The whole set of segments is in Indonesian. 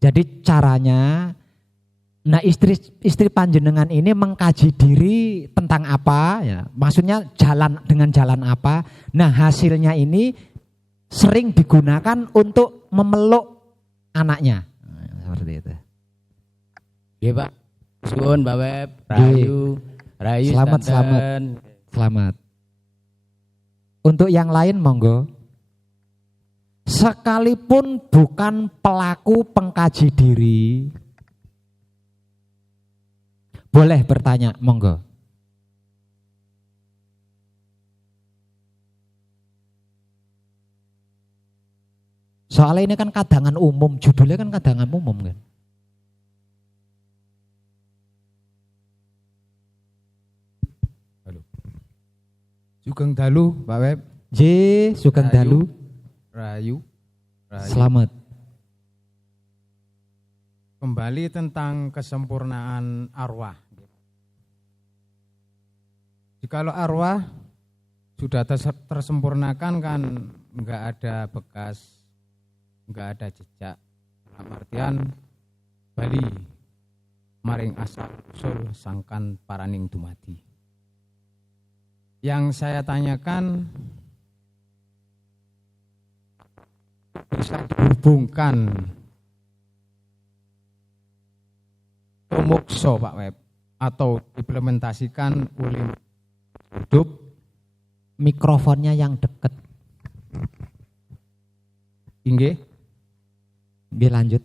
Jadi caranya, nah istri panjenengan ini mengkaji diri tentang apa ya, maksudnya dengan jalan apa. Nah hasilnya ini sering digunakan untuk memeluk anaknya. Nah, seperti itu. Iya Pak, suwun Mbak Web, Rayu, selamat. Untuk yang lain monggo. Sekalipun bukan pelaku pengkaji diri, boleh bertanya, monggo. Soalnya ini kan kadangan umum, judulnya kan kadangan umum kan. Sugeng dalu, Pak Web. J, sugeng dalu. Rayu. Selamat. Kembali tentang kesempurnaan arwah. Jikalau arwah sudah tersempurnakan kan enggak ada bekas, enggak ada jejak. Dalam artian Bali maring asal usul sangkan paraning dumadi. Yang saya tanyakan, bisa dihubungkan mokso Pak Web atau implementasikan oleh hidup. Mikrofonnya yang dekat. Inggih. Lanjut.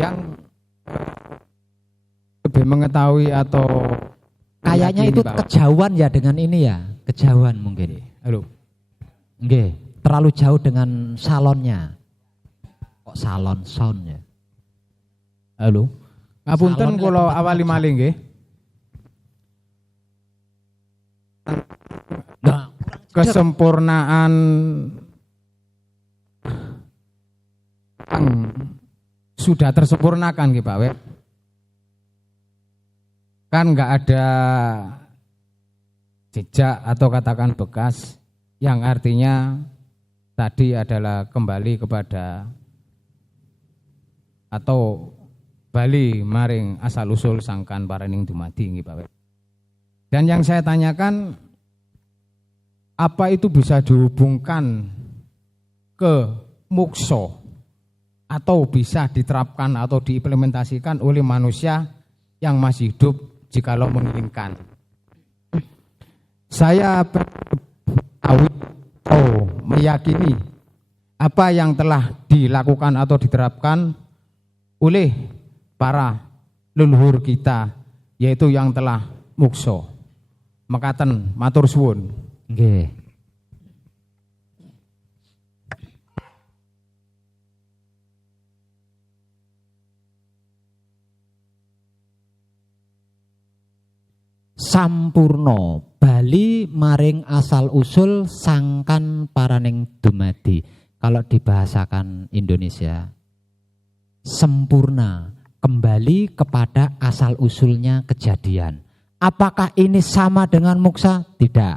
Yang lebih mengetahui atau kayaknya itu kejauhan ya dengan ini ya, kejauhan mungkin. Halo. Nggih, terlalu jauh dengan salonnya. Kok salon sound ya? Halo. Ngapunten kula awali malih nggih. Nah, kesempurnaan yang sudah tersempurnakan nggih Pak Web. Kan enggak ada jejak atau katakan bekas yang artinya tadi adalah kembali kepada atau Bali maring asal usul sangkan paraning dumadi nggih Pak Web. Dan yang saya tanyakan, apa itu bisa dihubungkan ke mukso atau bisa diterapkan atau diimplementasikan oleh manusia yang masih hidup jikalau menginginkan. Saya tahu atau meyakini apa yang telah dilakukan atau diterapkan oleh para leluhur kita, yaitu yang telah mukso. Mekaten matur suwun. Nggih. Sampurno Bali maring asal usul sangkan paraning dumadi. Kalau dibahasakan Indonesia, sempurna, kembali kepada asal usulnya kejadian. Apakah ini sama dengan muksa? Tidak.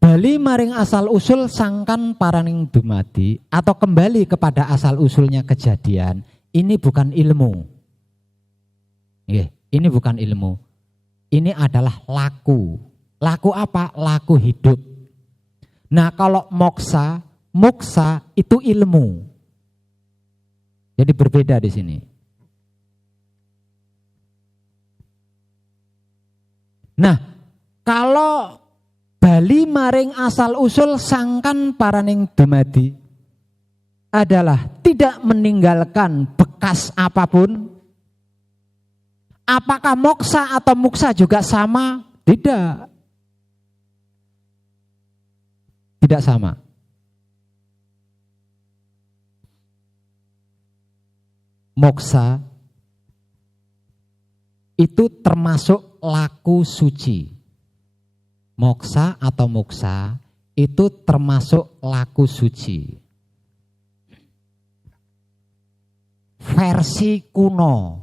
Bali maring asal usul sangkan paraning dumadi atau kembali kepada asal usulnya kejadian, ini bukan ilmu. Ini bukan ilmu. Ini adalah laku. Laku apa? Laku hidup. Nah, kalau moksa itu ilmu. Jadi berbeda di sini. Nah, kalau Bali maring asal usul sangkan paraning dumadi adalah tidak meninggalkan bekas apapun. Apakah moksa atau muksa juga sama? Tidak. Tidak sama. Moksa itu termasuk laku suci. Moksa atau muksa itu termasuk laku suci. Versi kuno.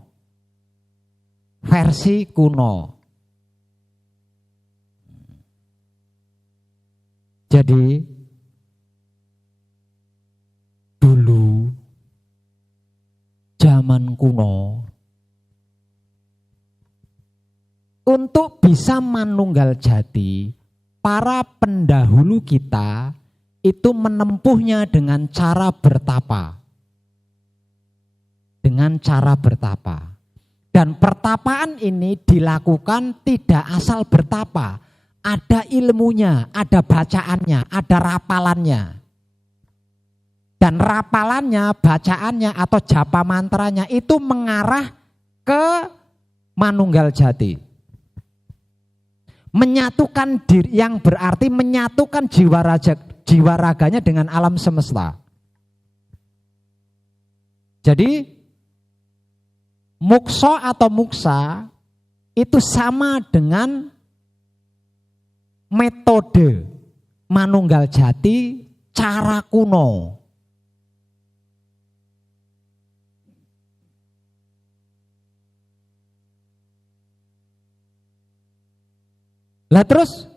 Jadi zaman kuno untuk bisa manunggal jati, para pendahulu kita itu menempuhnya dengan cara bertapa. Dengan cara bertapa. Dan pertapaan ini dilakukan tidak asal bertapa. Ada ilmunya, ada bacaannya, ada rapalannya. Dan rapalannya, bacaannya atau japa mantranya itu mengarah ke manunggal jati. Menyatukan diri, yang berarti menyatukan jiwa raganya dengan alam semesta. Jadi mukso atau muksa itu sama dengan metode manunggal jati cara kuno. Lah terus,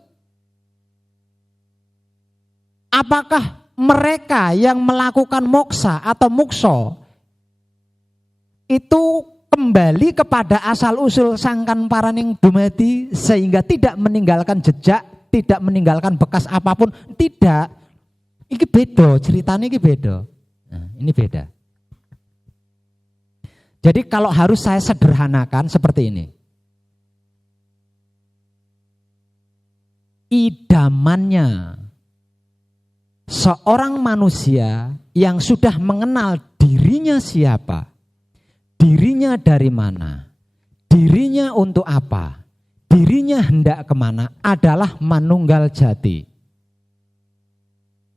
apakah mereka yang melakukan moksa atau mukso itu kembali kepada asal-usul sangkan paraning dumadi sehingga tidak meninggalkan jejak, tidak meninggalkan bekas apapun? Tidak. Ini beda, ceritanya ini beda. Nah, ini beda. Jadi kalau harus saya sederhanakan seperti ini. Idamannya seorang manusia yang sudah mengenal dirinya siapa, dirinya dari mana, dirinya untuk apa, dirinya hendak kemana adalah manunggal jati.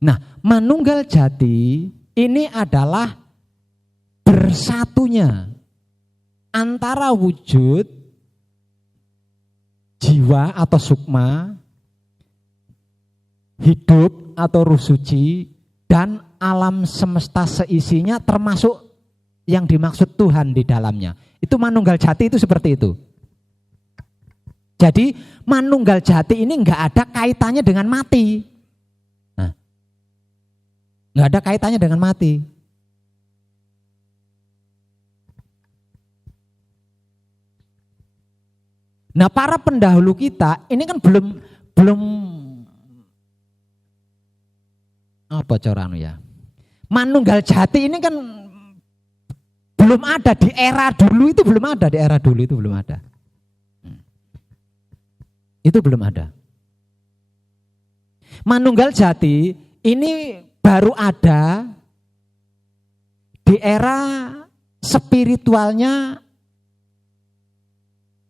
Nah, manunggal jati ini adalah bersatunya antara wujud jiwa atau sukma, hidup atau ruh suci, dan alam semesta seisinya termasuk yang dimaksud Tuhan di dalamnya. Itu manunggal jati itu seperti itu. Jadi manunggal jati ini enggak ada kaitannya dengan mati. Nah, enggak ada kaitannya dengan mati. Nah, para pendahulu kita ini kan belum apa coranu ya? Manunggal jati ini kan belum ada di era dulu itu belum ada, di era dulu itu belum ada. Itu belum ada. Manunggal jati ini baru ada di era spiritualnya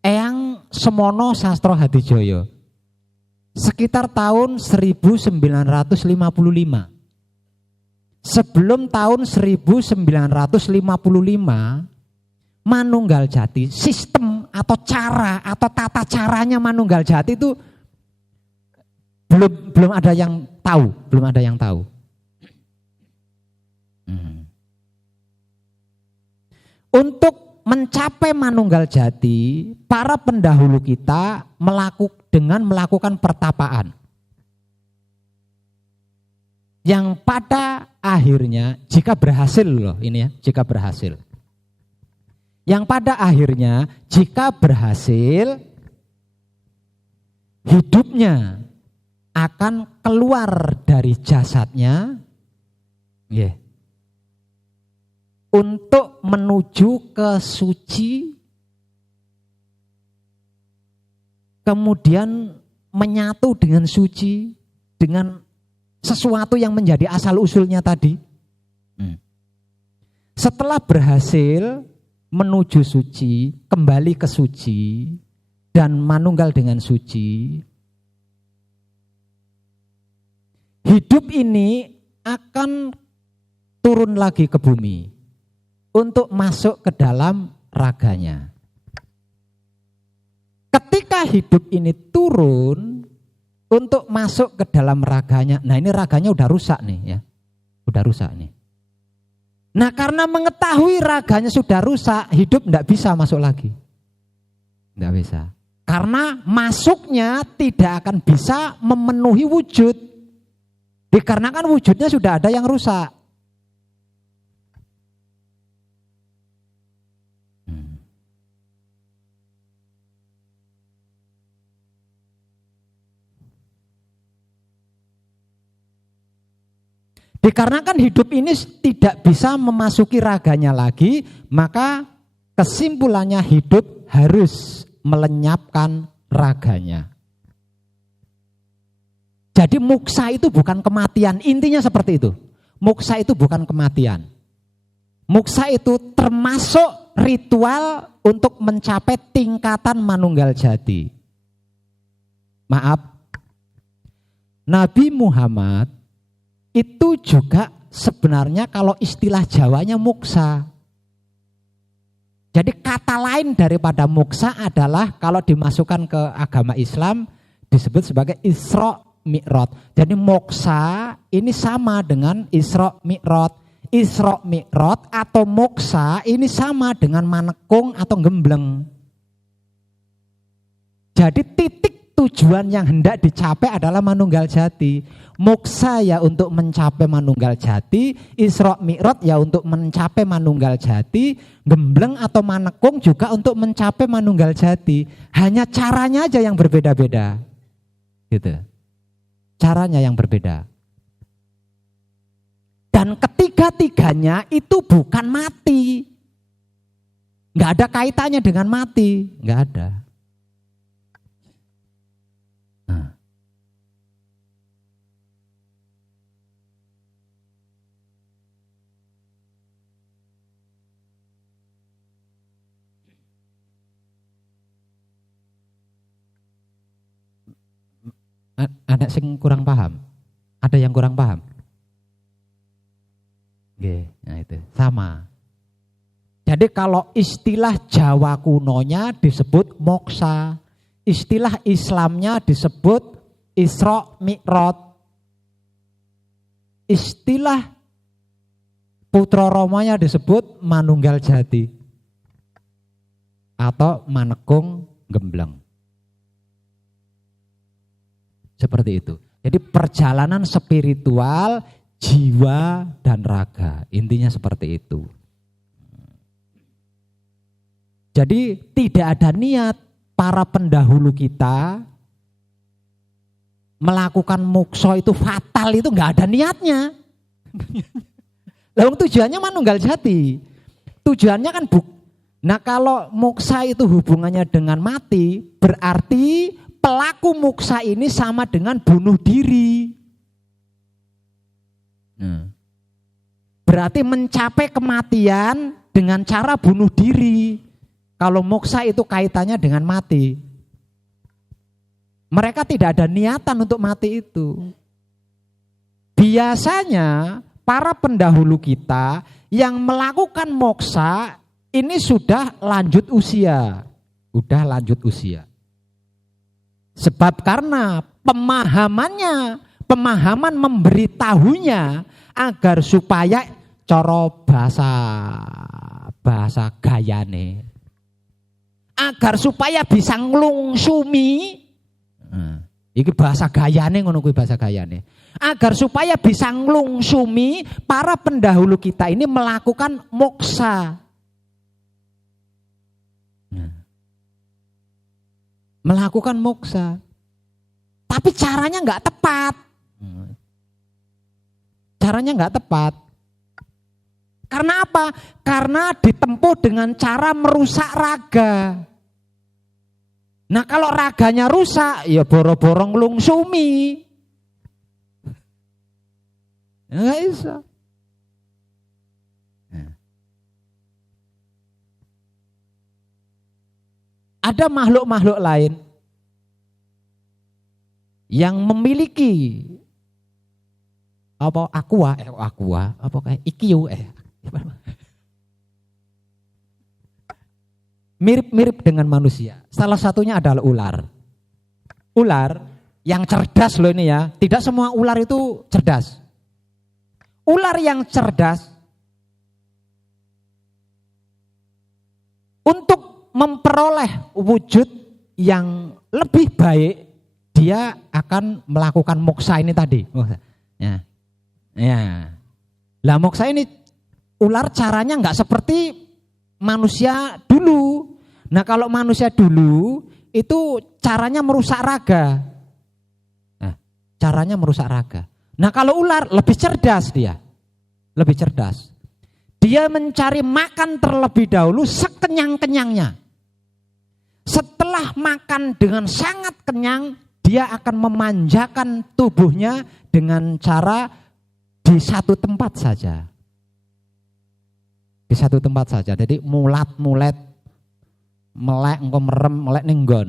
Eyang Semono Sastro Hadijoyo. Sekitar tahun 1955. Sebelum tahun 1955, manunggal jati, sistem atau cara atau tata caranya manunggal jati itu belum ada yang tahu, belum ada yang tahu. Untuk mencapai manunggal jati, para pendahulu kita dengan melakukan pertapaan. Yang pada akhirnya, jika berhasil loh ini ya, jika berhasil. Yang pada akhirnya, jika berhasil, hidupnya akan keluar dari jasadnya, untuk menuju ke suci, kemudian menyatu dengan suci, dengan sesuatu yang menjadi asal-usulnya tadi. Setelah berhasil menuju suci, kembali ke suci, dan manunggal dengan suci, hidup ini akan turun lagi ke bumi untuk masuk ke dalam raganya. Ketika hidup ini turun untuk masuk ke dalam raganya, nah ini raganya udah rusak nih ya, udah rusak nih. Nah karena mengetahui raganya sudah rusak, hidup tidak bisa masuk lagi, tidak bisa. Karena masuknya tidak akan bisa memenuhi wujud, dikarenakan wujudnya sudah ada yang rusak. Dikarenakan hidup ini tidak bisa memasuki raganya lagi, maka kesimpulannya hidup harus melenyapkan raganya. Jadi muksa itu bukan kematian, intinya seperti itu. Muksa itu bukan kematian. Muksa itu termasuk ritual untuk mencapai tingkatan manunggal jati. Maaf, Nabi Muhammad itu juga sebenarnya kalau istilah Jawanya muksa. Jadi kata lain daripada muksa adalah kalau dimasukkan ke agama Islam disebut sebagai Isra Mi'raj. Jadi moksa ini sama dengan Isra Mi'raj. Isra Mi'raj atau moksa ini sama dengan manekung atau gembleng. Jadi titik tujuan yang hendak dicapai adalah manunggal jati. Moksa ya untuk mencapai manunggal jati, Isra Mi'raj ya untuk mencapai manunggal jati, gembleng atau manekung juga untuk mencapai manunggal jati. Hanya caranya aja yang berbeda-beda. Gitu. Caranya yang berbeda. Dan ketiga-tiganya itu bukan mati. Nggak ada kaitannya dengan mati, nggak ada. Nah. Ada yang kurang paham? Ada yang kurang paham? Oke, nah itu sama. Jadi kalau istilah Jawa kunonya disebut moksa, istilah Islamnya disebut Isra Mi'raj, istilah putra romanya disebut manunggal jati atau manekung gembleng. Seperti itu. Jadi perjalanan spiritual jiwa dan raga, intinya seperti itu. Jadi tidak ada niat para pendahulu kita melakukan mukso itu fatal, itu nggak ada niatnya. Lalu tujuannya manunggal jati. Tujuannya kan Nah kalau muksa itu hubungannya dengan mati, berarti pelaku muksa ini sama dengan bunuh diri. Berarti mencapai kematian dengan cara bunuh diri. Kalau moksa itu kaitannya dengan mati. Mereka tidak ada niatan untuk mati itu. Biasanya para pendahulu kita yang melakukan moksa ini sudah lanjut usia. Udah lanjut usia. Sebab karena pemahaman memberitahunya agar supaya coro bahasa gayane, agar supaya bisa nglungsumi, iki bahasa gayane ngono kuwi bahasa gayane, agar supaya bisa nglungsumi para pendahulu kita ini melakukan moksa. Melakukan moksa. Tapi caranya enggak tepat. Caranya enggak tepat. Karena apa? Karena ditempuh dengan cara merusak raga. Nah kalau raganya rusak, ya boro-boro nglungsumi. Enggak bisa. Ada makhluk-makhluk lain yang memiliki aqua apa kayak IQ mirip-mirip dengan manusia. Salah satunya adalah ular. Ular yang cerdas loh ini ya. Tidak semua ular itu cerdas. Ular yang cerdas untuk memperoleh wujud yang lebih baik, dia akan melakukan moksa ini tadi. Ya. Lah moksa ini ular caranya enggak seperti manusia dulu. Nah kalau manusia dulu itu caranya merusak raga. Nah, caranya merusak raga. Nah kalau ular lebih cerdas dia. Lebih cerdas. Dia mencari makan terlebih dahulu sekenyang-kenyangnya. Setelah makan dengan sangat kenyang, dia akan memanjakan tubuhnya dengan cara di satu tempat saja. Di satu tempat saja. Jadi mulat-mulet, melek, engko merem, melek ninggon.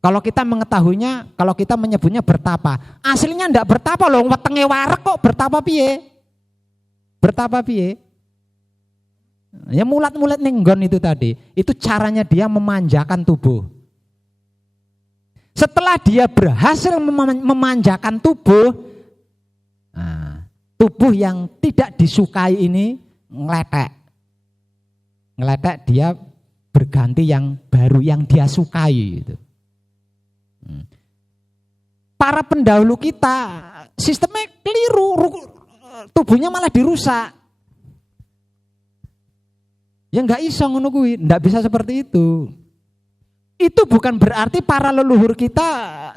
Kalau kita mengetahuinya, kalau kita menyebutnya bertapa, aslinya ndak bertapa loh, wetenge warek kok bertapa piye? Bertapa piye? Ya mulat-mulat ninggon itu tadi, itu caranya dia memanjakan tubuh. Setelah dia berhasil memanjakan tubuh, nah, tubuh yang tidak disukai ini ngeletek. Ngeletek dia berganti yang baru yang dia sukai gitu. Para pendahulu kita sistemnya keliru, tubuhnya malah dirusak. Ya enggak iso ngono kuwi, enggak bisa seperti itu. Itu bukan berarti para leluhur kita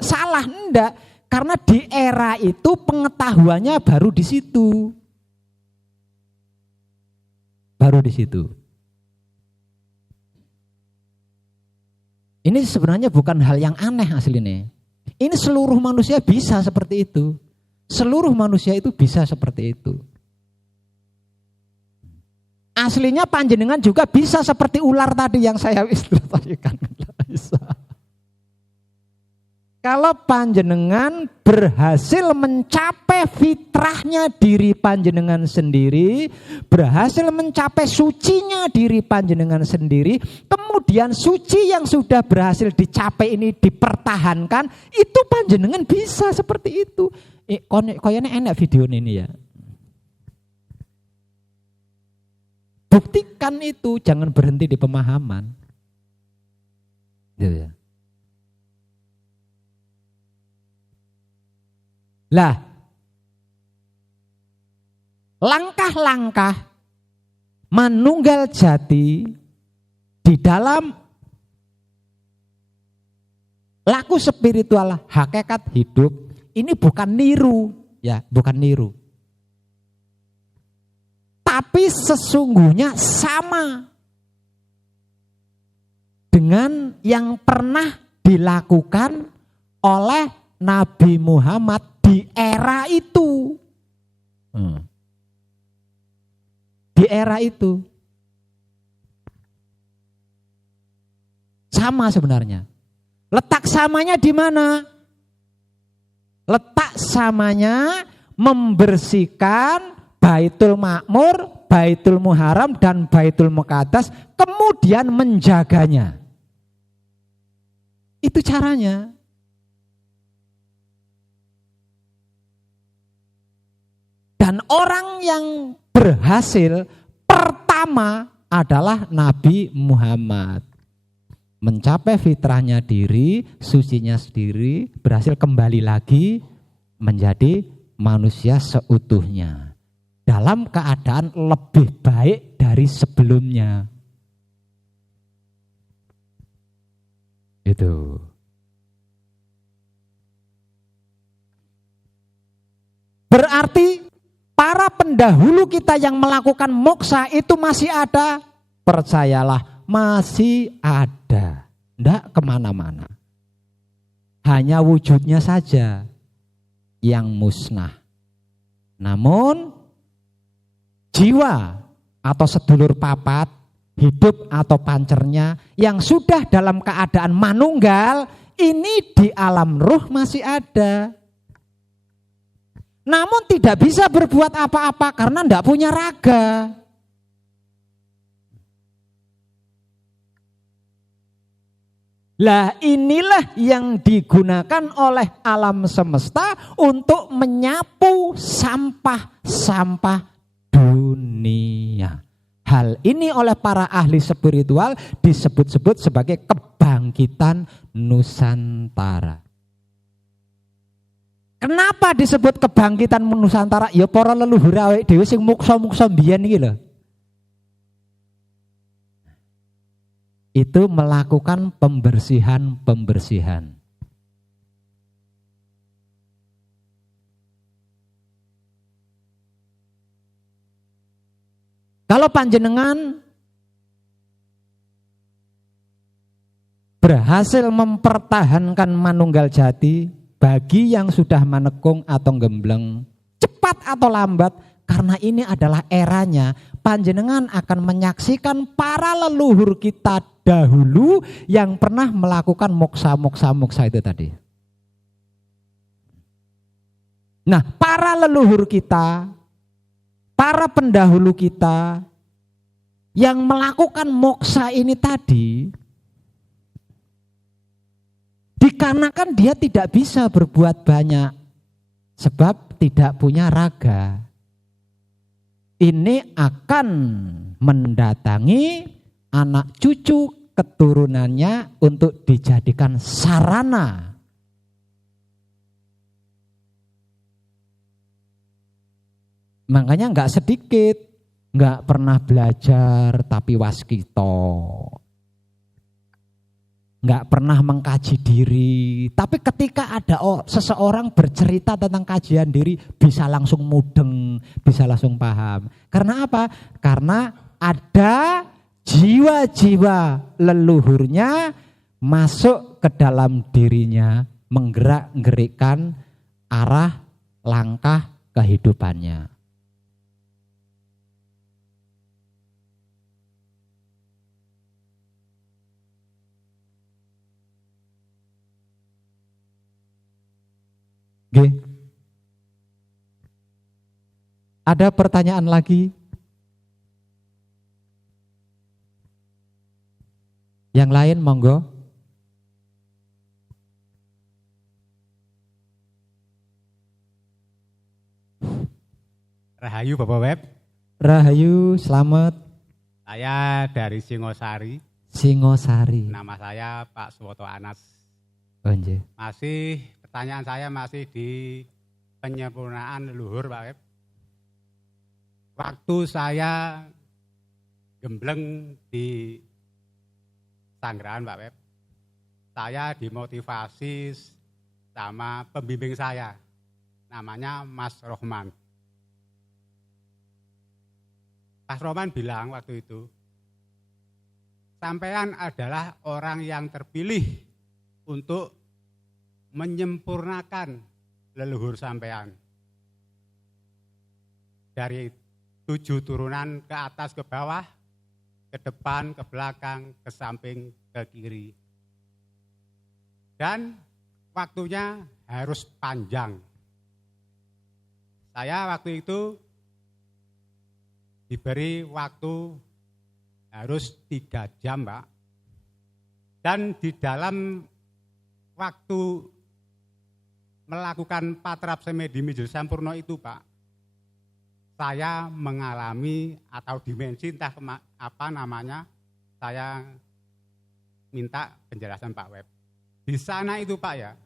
salah, enggak. Karena di era itu pengetahuannya baru di situ. Baru di situ. Ini sebenarnya bukan hal yang aneh aslinya. Ini seluruh manusia bisa seperti itu. Seluruh manusia itu bisa seperti itu. Aslinya panjenengan juga bisa seperti ular tadi yang saya ilustrasikan. Kalau panjenengan berhasil mencapai fitrahnya diri panjenengan sendiri, berhasil mencapai sucinya diri panjenengan sendiri, kemudian suci yang sudah berhasil dicapai ini dipertahankan, itu panjenengan bisa seperti itu. Kayaknya enak video ini ya. Buktikan itu, jangan berhenti di pemahaman. Gitu ya. Lah, langkah-langkah manunggal jati di dalam laku spiritual hakikat hidup ini bukan niru, ya, bukan niru. Tapi sesungguhnya sama dengan yang pernah dilakukan oleh Nabi Muhammad di era itu. Di era itu. Sama sebenarnya. Letak samanya di mana? Letak samanya membersihkan Baitul Makmur, Baitul Muharram dan Baitul Muqaddas, kemudian menjaganya. Itu caranya. Dan orang yang berhasil pertama adalah Nabi Muhammad. Mencapai fitrahnya diri, sucinya sendiri, berhasil kembali lagi menjadi manusia seutuhnya. Dalam keadaan lebih baik dari sebelumnya. Itu. Berarti para pendahulu kita yang melakukan moksa itu masih ada. Percayalah, masih ada. Tidak kemana-mana. Hanya wujudnya saja yang musnah. Namun jiwa atau sedulur papat, hidup atau pancernya yang sudah dalam keadaan manunggal, ini di alam ruh masih ada. Namun tidak bisa berbuat apa-apa karena tidak punya raga. Lah inilah yang digunakan oleh alam semesta untuk menyapu sampah-sampah dunia. Hal ini oleh para ahli spiritual disebut-sebut sebagai kebangkitan Nusantara. Kenapa disebut kebangkitan Nusantara? Ya para leluhur awake dhewe sing muksa-muksa mbiyen iki lho. Itu melakukan pembersihan-pembersihan. Kalau panjenengan berhasil mempertahankan manunggal jati bagi yang sudah menekung atau gembleng, cepat atau lambat, karena ini adalah eranya, panjenengan akan menyaksikan para leluhur kita dahulu yang pernah melakukan moksa itu tadi. Nah, para leluhur kita, para pendahulu kita yang melakukan moksa ini tadi, dikarenakan dia tidak bisa berbuat banyak sebab tidak punya raga, ini akan mendatangi anak cucu keturunannya untuk dijadikan sarana. Makanya enggak sedikit, enggak pernah belajar tapi waskito. Enggak pernah mengkaji diri, tapi ketika ada seseorang bercerita tentang kajian diri bisa langsung mudeng, bisa langsung paham. Karena apa? Karena ada jiwa-jiwa leluhurnya masuk ke dalam dirinya, menggerak-gerikkan arah langkah kehidupannya. Oke. Ada pertanyaan lagi? Yang lain monggo. Rahayu Bapak Web. Rahayu, selamat. Saya dari Singosari. Singosari. Nama saya Pak Suwoto Anas. Onje. Pertanyaan saya masih di penyempurnaan leluhur Pak Web. Waktu saya gembleng di Sanggrahan Pak Web, saya dimotivasi sama pembimbing saya, namanya Mas Rohman. Mas Rohman bilang waktu itu, sampean adalah orang yang terpilih untuk menyempurnakan leluhur sampean. Dari 7 turunan ke atas ke bawah, ke depan, ke belakang, ke samping, ke kiri. Dan waktunya harus panjang. Saya waktu itu diberi waktu harus 3 jam, Pak. Dan di dalam waktu melakukan patrap semedi Mijil Sampurno itu, Pak, saya mengalami atau dimensi entah apa namanya, saya minta penjelasan Pak Web. Di sana itu Pak ya,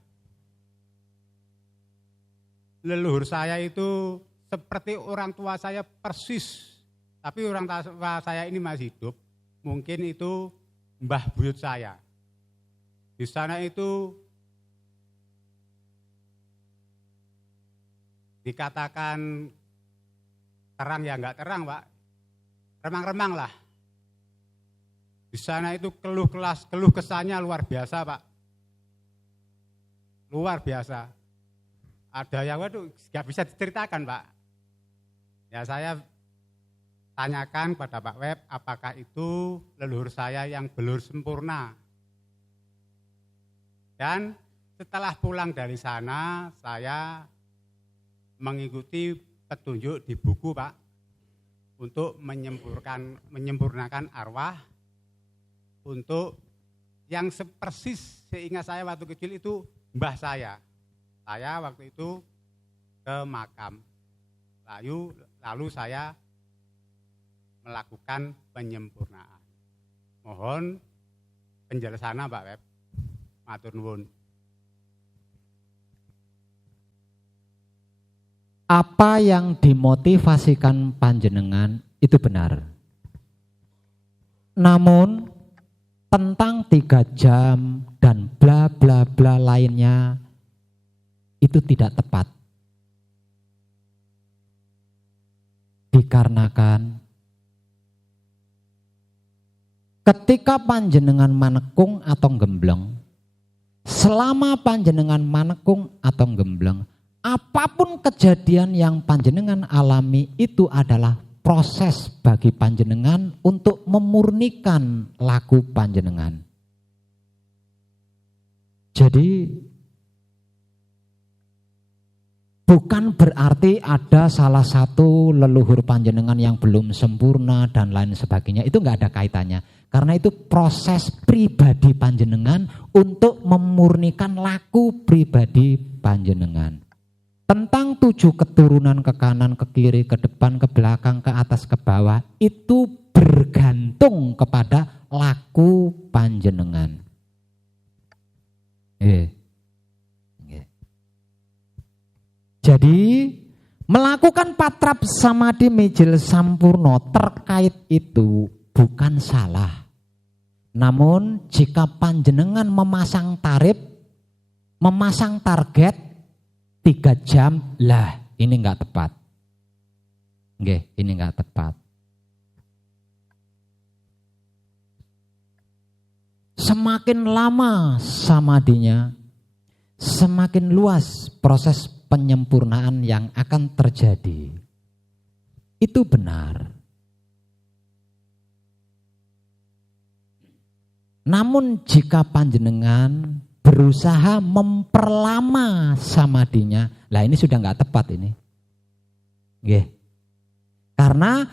leluhur saya itu seperti orang tua saya persis, tapi orang tua saya ini masih hidup, mungkin itu mbah buyut saya. Di sana itu dikatakan terang ya enggak terang Pak, remang-remang lah. Di sana itu keluh kesahnya luar biasa Pak, luar biasa. Ada yang waduh nggak bisa diceritakan Pak. Ya saya tanyakan pada Pak Web, apakah itu leluhur saya yang belum sempurna. Dan setelah pulang dari sana, saya mengikuti petunjuk di buku Pak, untuk menyempurnakan arwah, untuk yang persis seingat saya waktu kecil itu mbah saya. Saya waktu itu ke makam, lalu saya melakukan penyempurnaan. Mohon penjelasannya Pak Web. Matur nuwun. Apa yang dimotivasikan panjenengan itu benar. Namun tentang 3 jam dan bla bla bla lainnya itu tidak tepat. Dikarenakan ketika panjenengan manekung atau gembleng, selama panjenengan manekung atau gembleng, apapun kejadian yang panjenengan alami itu adalah proses bagi panjenengan untuk memurnikan laku panjenengan. Jadi bukan berarti ada salah satu leluhur panjenengan yang belum sempurna dan lain sebagainya. Itu enggak ada kaitannya. Karena itu proses pribadi panjenengan untuk memurnikan laku pribadi panjenengan. Tentang 7 keturunan ke kanan, ke kiri, ke depan, ke belakang, ke atas, ke bawah, itu bergantung kepada laku panjenengan. Jadi melakukan patrap samadhi mijil sampurno terkait itu bukan salah. Namun jika panjenengan memasang tarif, memasang target 3 jam, lah ini enggak tepat. Ini enggak tepat. Semakin lama samadhinya, semakin luas proses penyempurnaan yang akan terjadi. Itu benar. Namun jika panjenengan berusaha memperlama samadhinya, lah ini sudah enggak tepat ini. Karena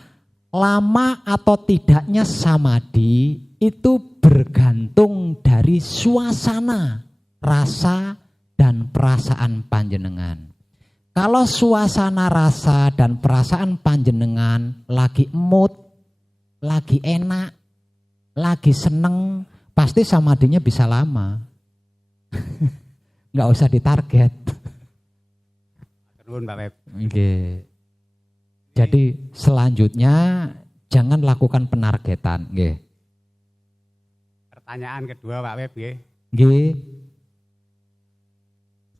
lama atau tidaknya samadhi itu bergantung dari suasana, rasa, dan perasaan panjenengan. Kalau suasana rasa dan perasaan panjenengan lagi mood, lagi enak, lagi seneng, pasti samadhinya bisa lama. Nggak usah ditarget. Jadi selanjutnya jangan lakukan penargetan. Pertanyaan kedua Pak Web.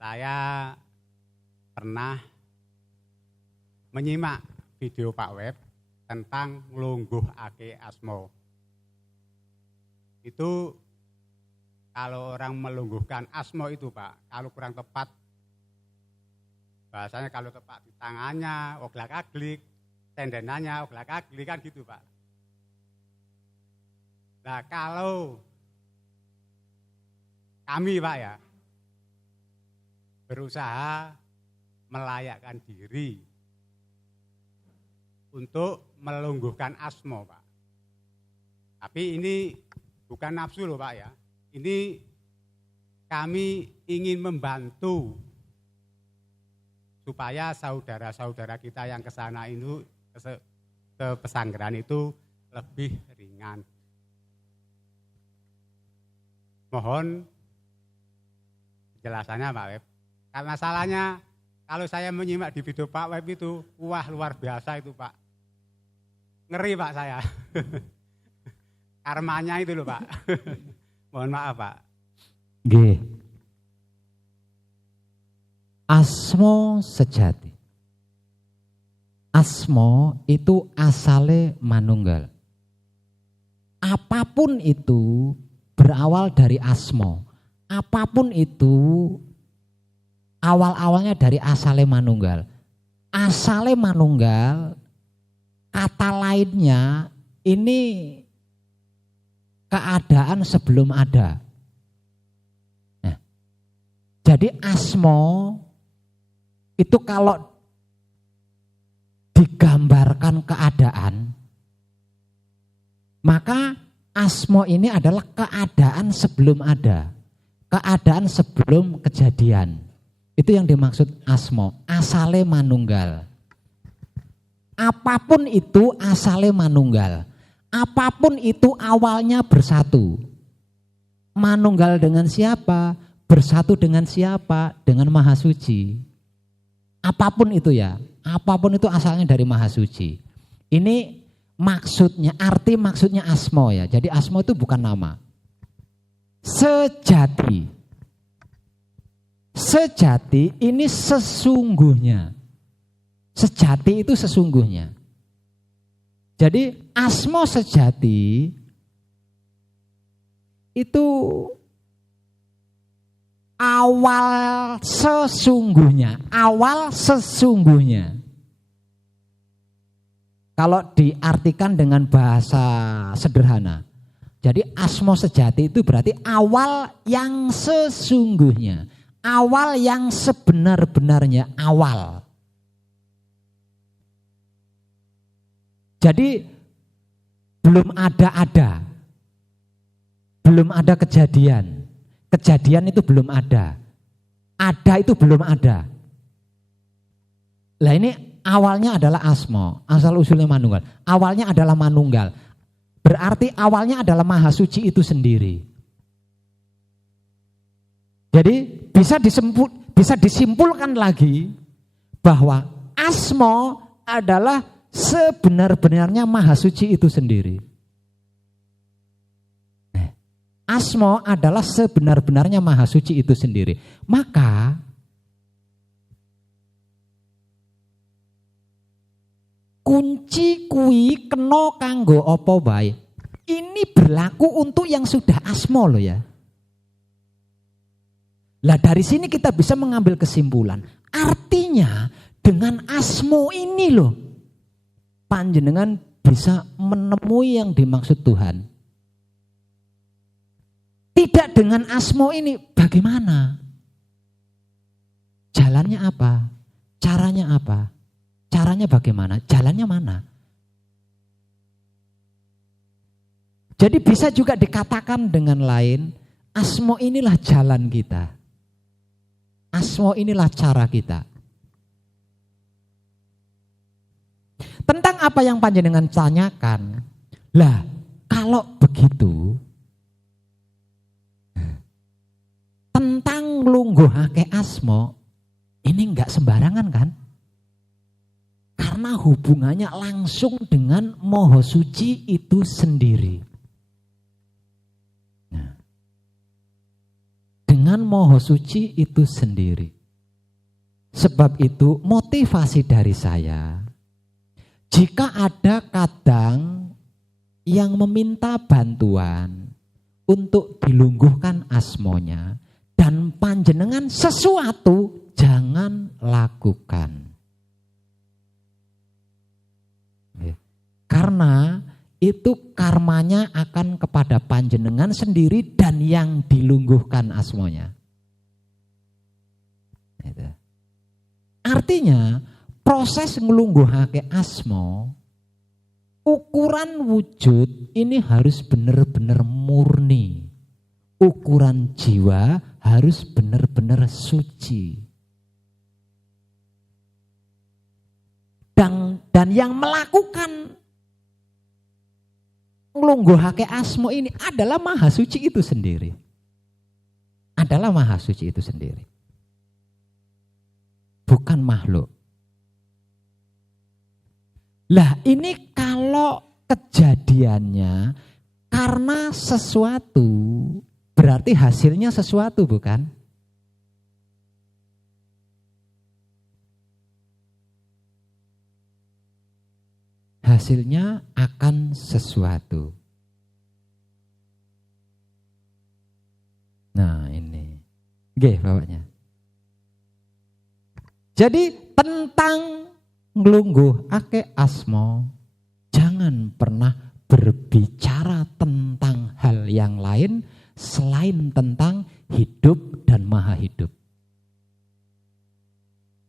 Saya pernah menyimak video Pak Web tentang nglungguh ake asmo. Itu kalau orang melungguhkan asmo itu Pak, kalau kurang tepat, bahasanya kalau tepat di tangannya, oglak-aglik, tendenannya, oglak-aglik kan gitu Pak. Nah kalau kami Pak ya, berusaha melayakkan diri untuk melungguhkan asmo Pak. Tapi ini bukan nafsu loh Pak ya. Ini kami ingin membantu supaya saudara-saudara kita yang ke sana itu ke pesanggeran itu lebih ringan. Mohon penjelasannya Pak Web. Karena masalahnya kalau saya menyimak di video Pak Web itu, wah luar biasa itu Pak. Ngeri Pak saya. Karmanya itu loh Pak. Mohon maaf Pak. Asmo sejati. Asmo itu asale manunggal. Apapun itu berawal dari asmo. Apapun itu awal-awalnya dari asale manunggal. Asale manunggal, kata lainnya ini keadaan sebelum ada. Nah, jadi asmo itu kalau digambarkan keadaan, maka asmo ini adalah keadaan sebelum ada, keadaan sebelum kejadian. Itu yang dimaksud asmo, asale manunggal. Apapun itu asale manunggal. Apapun itu awalnya bersatu. Manunggal dengan siapa? Bersatu dengan siapa? Dengan Maha Suci. Apapun itu ya, apapun itu asalnya dari Maha Suci. Ini maksudnya, arti maksudnya asmo ya. Jadi asmo itu bukan nama. Sejati. Sejati ini sesungguhnya. Sejati itu sesungguhnya. Jadi asmo sejati itu awal sesungguhnya. Kalau diartikan dengan bahasa sederhana. Jadi asmo sejati itu berarti awal yang sesungguhnya. Awal yang sebenar-benarnya awal. Jadi belum ada. Belum ada kejadian. Kejadian itu belum ada. Ada itu belum ada. Lah ini awalnya adalah asmo, asal usulnya manunggal. Awalnya adalah manunggal. Berarti awalnya adalah maha suci itu sendiri. Jadi bisa disimpulkan lagi bahwa asmo adalah sebenar-benarnya maha suci itu sendiri. Asmo adalah sebenar-benarnya maha suci itu sendiri. Maka kunci kui kena kanggo apa bae. Ini berlaku untuk yang sudah asmo loh ya. Lah dari sini kita bisa mengambil kesimpulan. Artinya dengan asmo ini loh panjenengan bisa menemui yang dimaksud Tuhan. Tidak dengan asmo ini bagaimana? Jalannya apa? Caranya apa? Caranya bagaimana? Jalannya mana? Jadi bisa juga dikatakan dengan lain, asmo inilah jalan kita. Asmo inilah cara kita. Tentang apa yang panjenengan tanyakan, lah kalau begitu, tentang nglungguhake asmo, ini enggak sembarangan kan? Karena hubungannya langsung dengan Maha Suci itu sendiri. Nah, dengan Maha Suci itu sendiri. Sebab itu motivasi dari saya, jika ada kadang yang meminta bantuan untuk dilungguhkan asmonya dan panjenengan sesuatu, jangan lakukan. Karena itu karmanya akan kepada panjenengan sendiri dan yang dilungguhkan asmonya. Artinya proses ngelungguhake asmo, ukuran wujud ini harus benar-benar murni. Ukuran jiwa harus benar-benar suci. Dan yang melakukan nglungguhake asmo ini adalah maha suci itu sendiri. Adalah maha suci itu sendiri. Bukan makhluk. Lah ini kalau kejadiannya karena sesuatu, berarti hasilnya sesuatu bukan? Hasilnya akan sesuatu. Nah ini, nggih bawanya. Jadi tentang nglungguhake asmo, jangan pernah berbicara tentang hal yang lain selain tentang hidup dan maha hidup.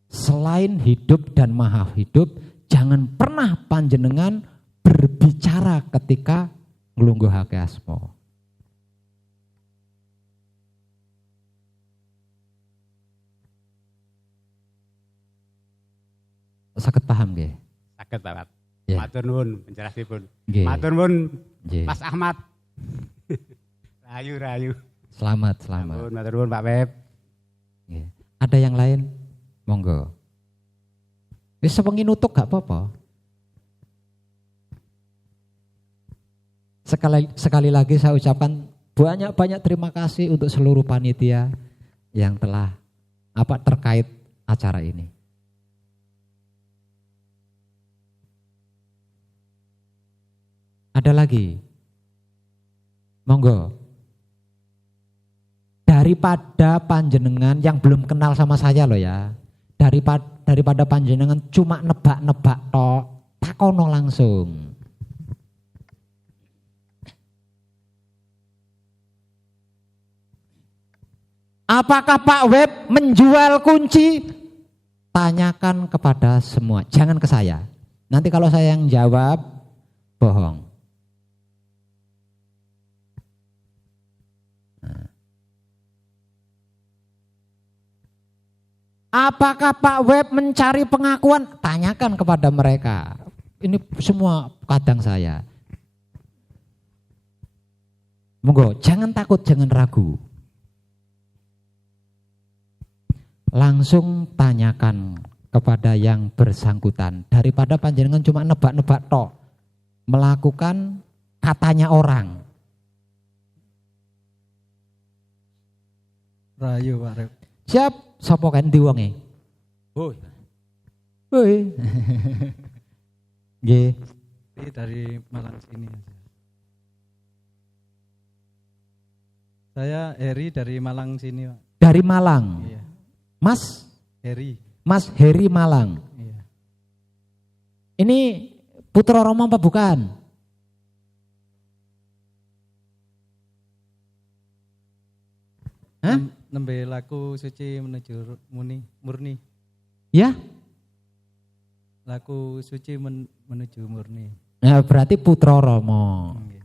Selain hidup dan maha hidup, jangan pernah panjenengan berbicara ketika nglungguhake asmo. Saged paham nggih? Saged Bapak. Ya. Matur nuwun penjelasipun. Nggih. Matur nuwun Nggih. Mas Ahmad. Rayu. Selamat. Matur nuwun Pak Web. Nggih. Ada yang lain? Monggo. Wis sewengi nutuk gak apa-apa. Sekali lagi saya ucapkan banyak terima kasih untuk seluruh panitia yang telah terkait acara ini. Ada lagi? Monggo. daripada panjenengan yang belum kenal sama saya loh ya, daripada panjenengan cuma nebak-nebak tok, takono langsung. Apakah Pak Web menjual kunci? Tanyakan kepada semua, jangan ke saya. Nanti kalau saya yang jawab, bohong. Apakah Pak Web mencari pengakuan? Tanyakan kepada mereka. Ini semua kadang saya. Monggo, jangan takut, jangan ragu. Langsung tanyakan kepada yang bersangkutan. Daripada panjenengan cuma nebak-nebak tok. Melakukan katanya orang. Rayu Pak Rep. Siap, sapa kan ndi wonge? Oh, Woi. Nggih. Ini dari Malang sini. Saya Heri dari Malang sini Pak. Dari Malang. Iya. Mas Heri. Malang. Iya. Ini putra Roma apa bukan? Hah? Nembe laku suci menuju murni. Ya? Laku suci menuju murni. Nah, berarti putra Rama. Nggih.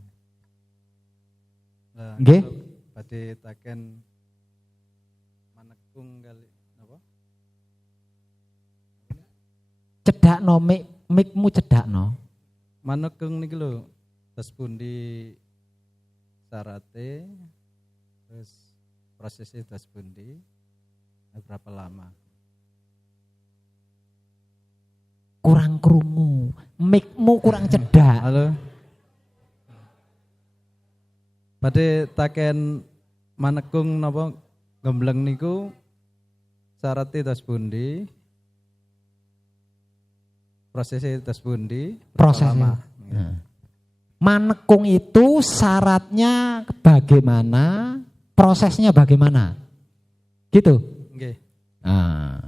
Lah, Nggih. badhe taken manekung kali napa? Cedakno mikmu cedakno. Manekung niki lho, tes pundi syarate, terus prosesnya tes pundi, berapa lama? Kurang krungu, mikmu kurang cedak. Halo. Badhe taken manekung napa gembleng niku syarate tes pundi? Prosesnya tes pundi? Prosesnya. Nah. Manekung itu syaratnya bagaimana, prosesnya bagaimana? Gitu. Nggih. Nah.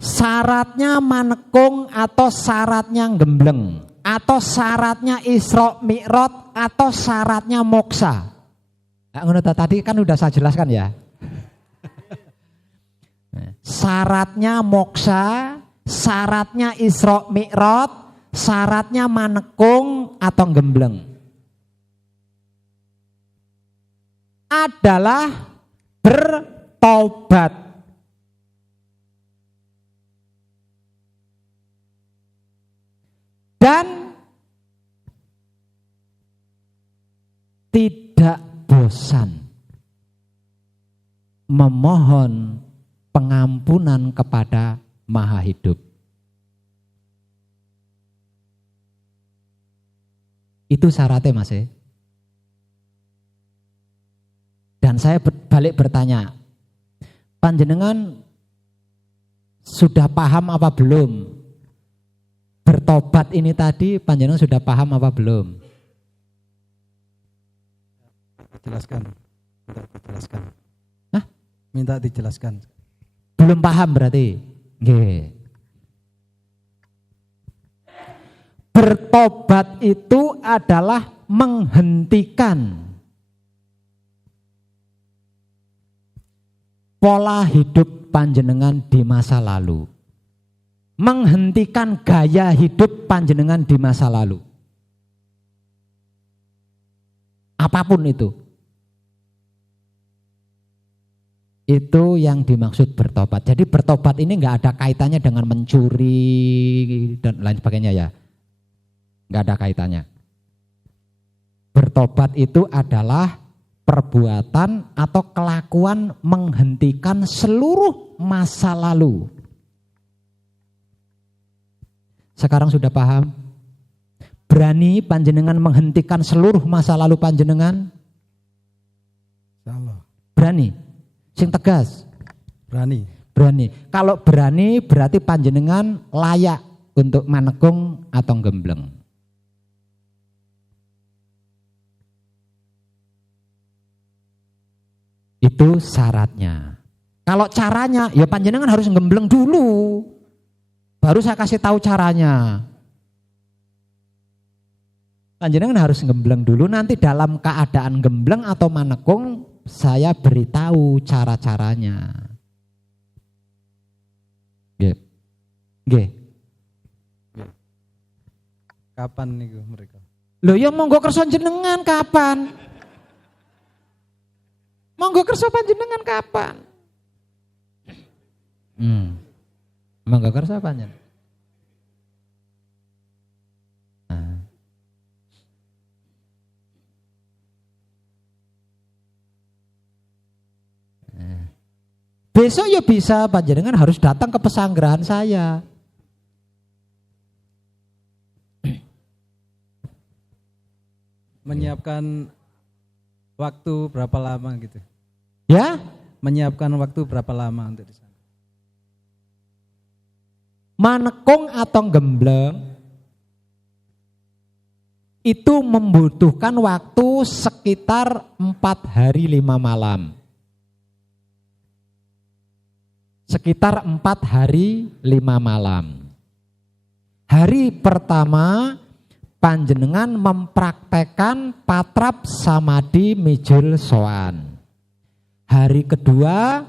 Syaratnya manekung atau syaratnya gembleng atau syaratnya Isra Mi'raj atau syaratnya moksa. Nah, ngono tadi kan udah saya jelaskan ya. Syaratnya moksa, syaratnya Isra Mi'raj, syaratnya manekung atau gembleng adalah bertobat. Dan tidak bosan memohon pengampunan kepada Maha Hidup. Itu syaratnya Mas. Dan saya balik bertanya, panjenengan sudah paham apa belum? Bertobat ini tadi panjenengan sudah paham apa belum? Jelaskan. Minta dijelaskan. Hah? Minta dijelaskan. Belum paham berarti? Nggih. Bertobat itu adalah menghentikan pola hidup panjenengan di masa lalu. Menghentikan gaya hidup panjenengan di masa lalu. Apapun itu. Itu yang dimaksud bertobat. Jadi bertobat ini enggak ada kaitannya dengan mencuri dan lain sebagainya ya. Enggak ada kaitannya. Bertobat itu adalah perbuatan atau kelakuan menghentikan seluruh masa lalu. Sekarang sudah paham? Berani panjenengan menghentikan seluruh masa lalu panjenengan? Insyaallah. Berani? Sing tegas? Berani. Berani. Kalau berani berarti panjenengan layak untuk manekung atau gembleng. Itu syaratnya. Kalau caranya, ya panjenengan harus gembleng dulu. Baru saya kasih tahu caranya. Panjenengan harus gembleng dulu, nanti dalam keadaan gembleng atau manekung saya beritahu cara-caranya. Nggih. Kapan niku mereka? Loh ya monggo kersa jenengan kapan? Monggo kersa panjenengan kapan? Monggo kersa panjenengan. Besok ya bisa, panjenengan harus datang ke pesanggerahan saya. Menyiapkan waktu berapa lama gitu? Ya, Menyiapkan waktu berapa lama untuk di sana? manekung atau gembleng itu membutuhkan waktu sekitar 4 hari 5 malam. Sekitar 4 hari 5 malam. Hari pertama panjenengan mempraktekkan patrap samadhi mijil soan. Hari kedua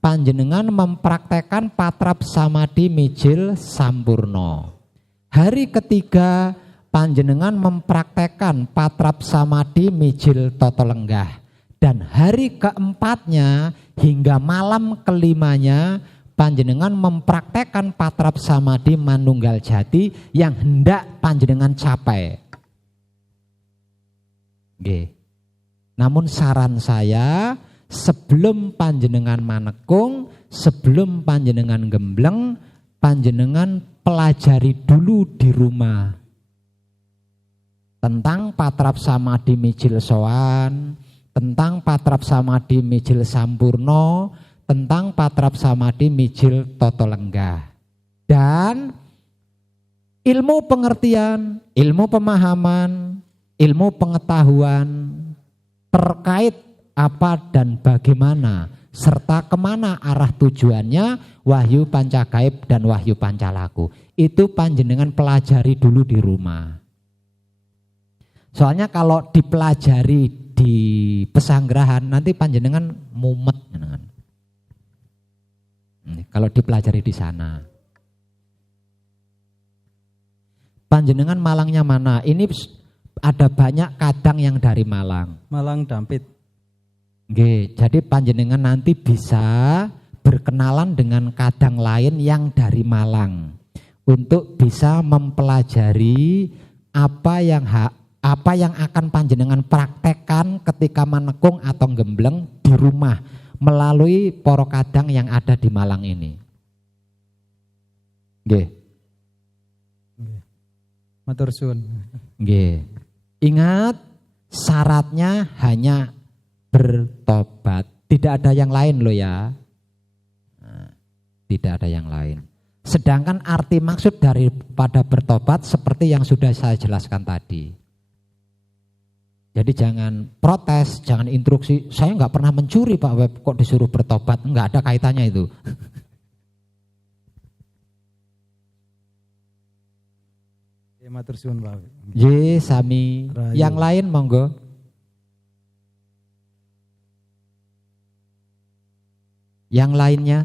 panjenengan mempraktekkan patrap samadhi mijil sampurno. Hari ketiga panjenengan mempraktekkan patrap samadhi mijil toto lenggah. Dan hari keempatnya hingga malam kelimanya panjenengan mempraktekkan patrap samadhi manunggal jati yang hendak panjenengan capai. Nggih. Namun saran saya, sebelum panjenengan manekung, sebelum panjenengan gembleng, panjenengan pelajari dulu di rumah tentang patrap samadhi mijil soan, tentang patrap samadhi mijil sampurno, tentang patrap samadhi mijil toto lenggah. Dan ilmu pengertian, ilmu pemahaman, ilmu pengetahuan terkait apa dan bagaimana serta kemana arah tujuannya wahyu pancagaib dan wahyu pancalaku. Itu panjenengan pelajari dulu di rumah. Soalnya kalau dipelajari di pesanggerahan nanti panjenengan mumet. Kalau dipelajari di sana. Panjenengan Malangnya mana? Ini ada banyak kadang yang dari Malang. Malang Dampit. Nggih, jadi panjenengan nanti bisa berkenalan dengan kadang lain yang dari Malang untuk bisa mempelajari apa yang akan panjenengan praktekkan ketika manekung atau gembleng di rumah melalui poro kadang yang ada di Malang ini. Nggih. Matur suwun. Nggih. Ingat syaratnya hanya bertobat, tidak ada yang lain loh ya. Nah, tidak ada yang lain. Sedangkan arti maksud daripada bertobat seperti yang sudah saya jelaskan tadi. Jadi jangan protes, jangan instruksi. Saya nggak pernah mencuri Pak Web, kok disuruh bertobat? Nggak ada kaitannya itu. Matur suwun Pak. Ye sami. Rayu. Yang lain monggo. Yang lainnya.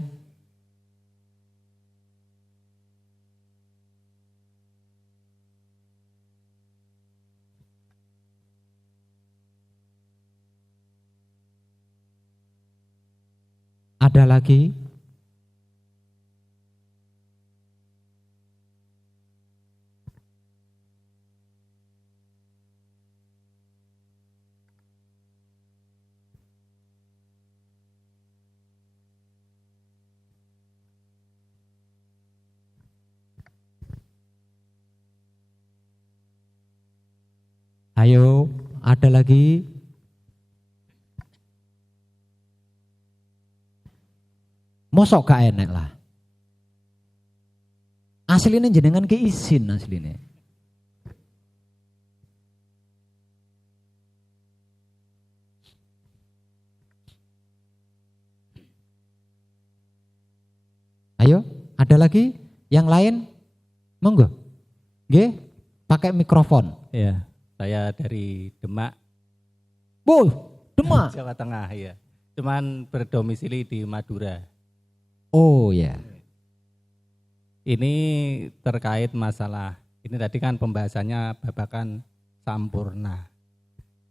Ada lagi? Ayo, ada lagi? Mosok gak enek lah. Asline jenengan ki izin asline. Ayo, ada lagi yang lain? Monggo. Nggih, pakai mikrofon. Ya, saya dari Demak, Demak. Jawa Tengah ya. Cuman berdomisili di Madura. Oh ya. Ini terkait masalah, ini tadi kan pembahasannya babakan sampurna.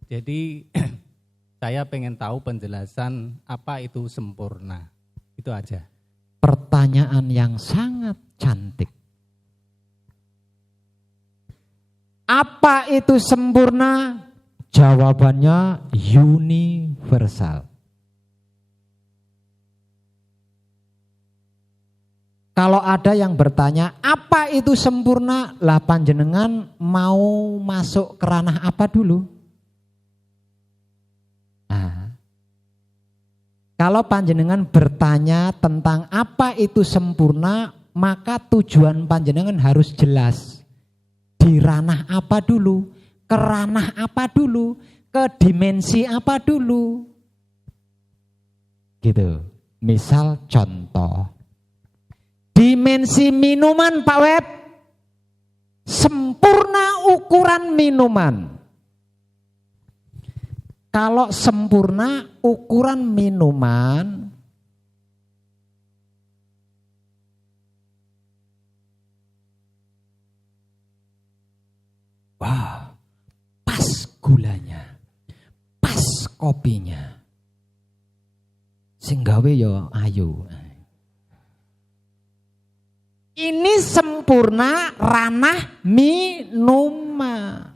Jadi saya pengen tahu penjelasan apa itu sempurna. Itu aja. Pertanyaan yang sangat cantik. Apa itu sempurna? Jawabannya universal. Kalau ada yang bertanya, apa itu sempurna? Lah panjenengan mau masuk ke ranah apa dulu? Nah, kalau panjenengan bertanya tentang apa itu sempurna, maka tujuan panjenengan harus jelas. Di ranah apa dulu? Ke ranah apa dulu? Ke dimensi apa dulu? Gitu. Misal contoh. Dimensi minuman Pak Web. Sempurna ukuran minuman. Kalau sempurna ukuran minuman, wah, pas gulanya, pas kopinya, sing gawe yo ayu. Ini sempurna ranah minuman.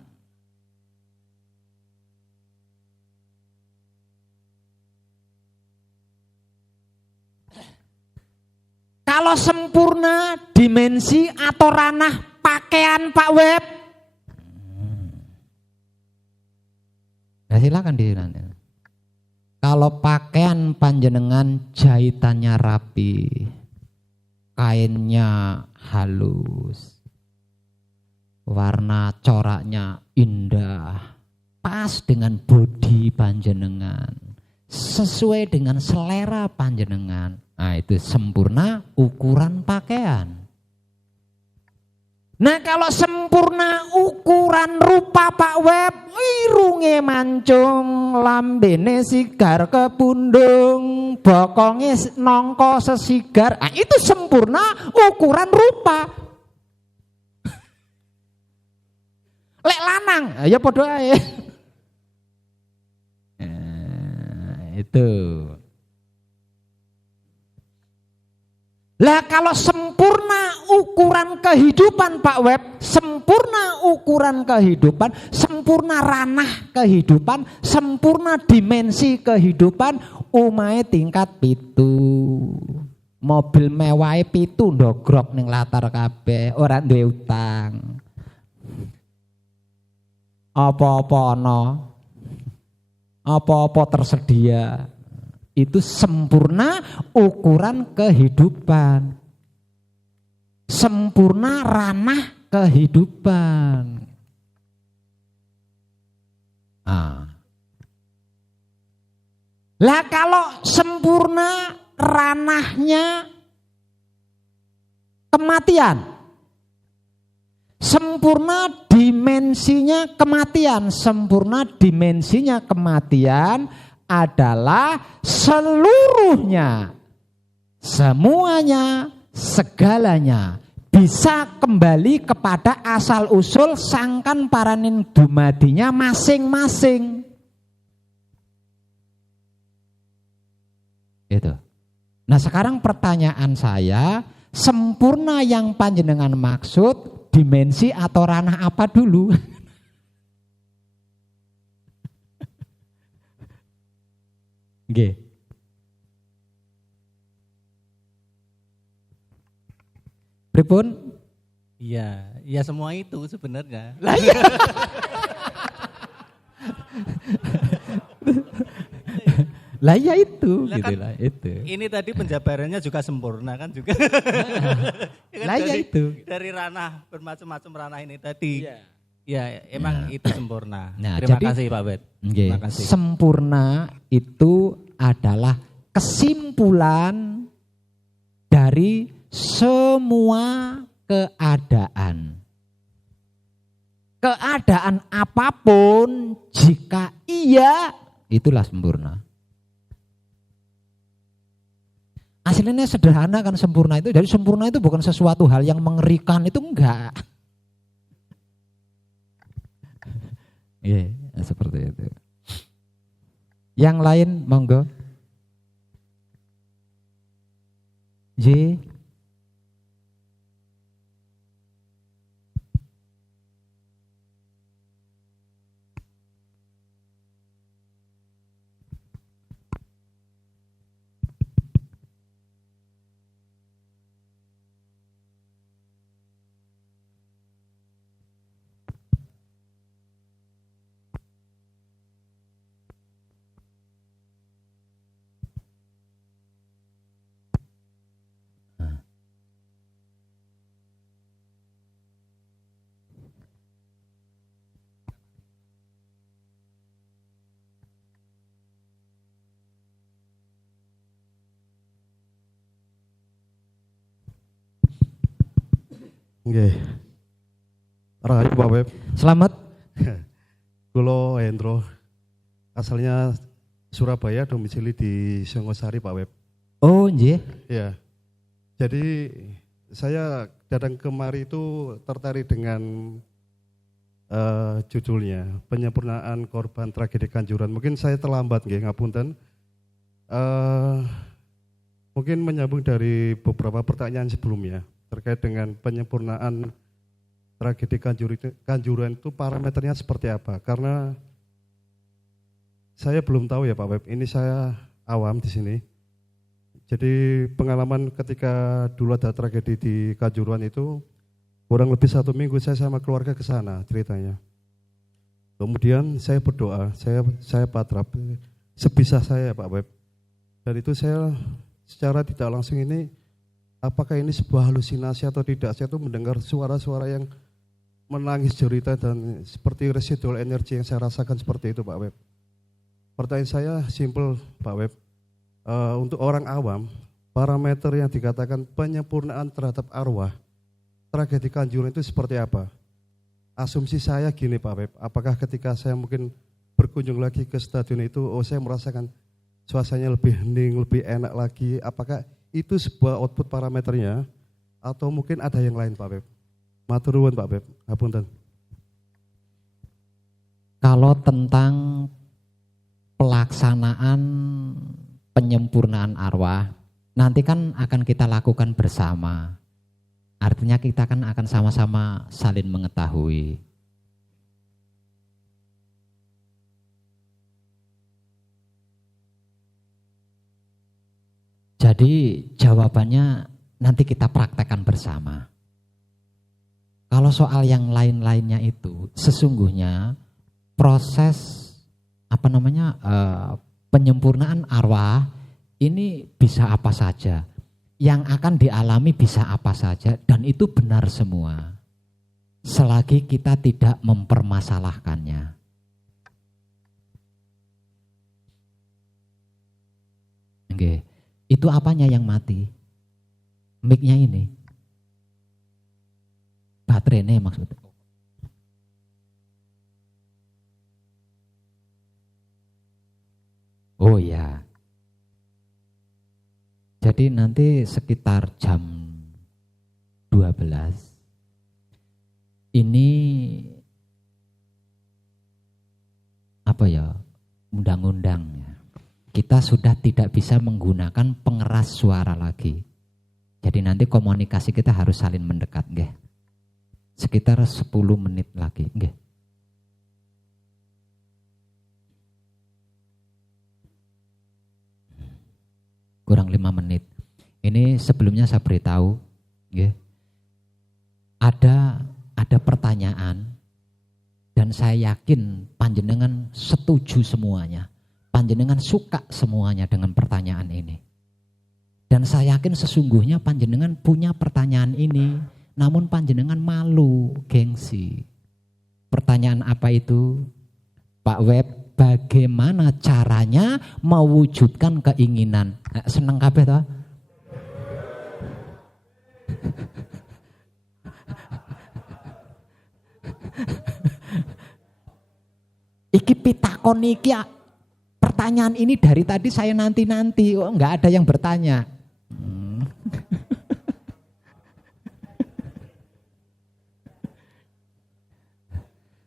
Kalau sempurna dimensi atau ranah pakaian Pak Web. Nah, silakan nanti. Kalau pakaian panjenengan jahitannya rapi, kainnya halus, warna coraknya indah, pas dengan bodi panjenengan, sesuai dengan selera panjenengan. Nah, itu sempurna ukuran pakaian. Nah, kalau sempurna ukuran rupa Pak Web, irunge mancung, lambene sigar kepundung, bokonge nongko sesigar. Nah, itu sempurna ukuran rupa. Lek lanang, ya padha ae. Itu. Lah kalau sempurna ukuran kehidupan Pak Web, sempurna ukuran kehidupan, sempurna ranah kehidupan, sempurna dimensi kehidupan, omahe tingkat 7. Mobil mewah 7 ndogrok ning latar kabeh, ora duwe utang. Apa-apa ana. Apa-apa tersedia. Itu sempurna ukuran kehidupan. Sempurna ranah kehidupan. Lah kalau sempurna ranahnya kematian. Sempurna dimensinya kematian. Sempurna dimensinya kematian adalah seluruhnya, semuanya, segalanya bisa kembali kepada asal usul sangkan paraning dumadinya masing-masing. Gitu. Nah, sekarang pertanyaan saya, sempurna yang panjenengan maksud dimensi atau ranah apa dulu? Nggih. Pripun? Iya, ya semua itu sebenarnya. Lah ya itu Lah gitu kan, lah itu. Ini tadi penjabarannya juga sempurna kan juga. Ya kan Lah ya itu. dari ranah bermacam-macam ranah ini tadi. Iya. Ya, emang itu sempurna. Nah, Terima jadi- kasih Pak Bet. Nggih, Terima kasih. sempurna itu adalah kesimpulan dari semua keadaan. Keadaan apapun jika iya itulah sempurna. Aslinya sederhana kan sempurna itu. Jadi sempurna itu bukan sesuatu hal yang mengerikan, itu enggak. Iya, seperti itu. Yang lain monggo. J. Nggih. Rahayu Pak Web. Selamat. Kulo Hendro. Asalnya Surabaya, domisili di Songosari Pak Web. Oh, nggih. Ya. Jadi saya datang kemari itu tertarik dengan judulnya penyempurnaan korban tragedi Kanjuruhan. Mungkin saya terlambat nggih, ngapunten. Mungkin menyambung dari beberapa pertanyaan sebelumnya terkait dengan penyempurnaan tragedi Kanjuruhan itu parameternya seperti apa? Karena saya belum tahu ya Pak Web. Ini saya awam di sini. Jadi pengalaman ketika dulu ada tragedi di Kanjuruhan itu kurang lebih 1 minggu saya sama keluarga ke sana ceritanya. Kemudian saya berdoa, saya patrap sebisa saya Pak Web. Dan itu saya secara tidak langsung ini apakah ini sebuah halusinasi atau tidak, saya tuh mendengar suara-suara yang menangis cerita dan seperti residual energi yang saya rasakan seperti itu Pak Web. Pertanyaan saya simpel Pak Web. Untuk orang awam, parameter yang dikatakan penyempurnaan terhadap arwah tragedi Kanjuruhan itu seperti apa? Asumsi saya gini Pak Web, apakah ketika saya mungkin berkunjung lagi ke stadion itu, saya merasakan suasananya lebih hening, lebih enak lagi, apakah itu sebuah output parameternya atau mungkin ada yang lain Pak Web? Matur nuwun Pak Web, ngapunten. Kalau tentang pelaksanaan penyempurnaan arwah, nanti kan akan kita lakukan bersama. Artinya kita kan akan sama-sama saling mengetahui. Jadi jawabannya nanti kita praktekkan bersama. Kalau soal yang lain-lainnya itu sesungguhnya proses penyempurnaan arwah ini bisa apa saja, yang akan dialami bisa apa saja, dan itu benar semua selagi kita tidak mempermasalahkannya. Oke, itu apanya yang mati? Mic-nya ini, baterainya maksudnya. Oh ya. Jadi nanti sekitar jam 12 ini undang-undangnya. Kita sudah tidak bisa menggunakan pengeras suara lagi. Jadi nanti komunikasi kita harus saling mendekat, nggih. Sekitar 10 menit lagi, nggih. Kurang 5 menit. Ini sebelumnya saya beritahu, ya, ada pertanyaan dan saya yakin panjenengan setuju semuanya panjenengan suka semuanya dengan pertanyaan ini. Dan saya yakin sesungguhnya panjenengan punya pertanyaan ini, namun panjenengan malu, gengsi. Pertanyaan apa itu? Pak Web, bagaimana caranya mewujudkan keinginan? Seneng kabeh toh? Iki pitakon iki, pertanyaan ini dari tadi saya nanti-nanti, enggak ada yang bertanya.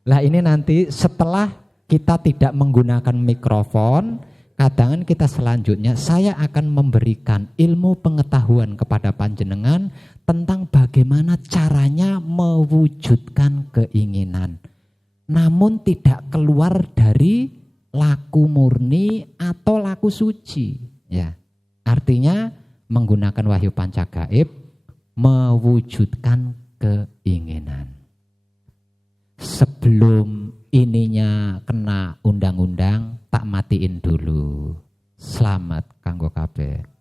Lah ini nanti setelah kita tidak menggunakan mikrofon, kadang kita selanjutnya saya akan memberikan ilmu pengetahuan kepada panjenengan tentang bagaimana caranya mewujudkan keinginan. Namun tidak keluar dari laku murni atau laku suci. Ya, artinya menggunakan wahyu pancagaib mewujudkan keinginan. Sebelum ininya kena undang-undang, tak matiin dulu. Selamat kanggo kabeh.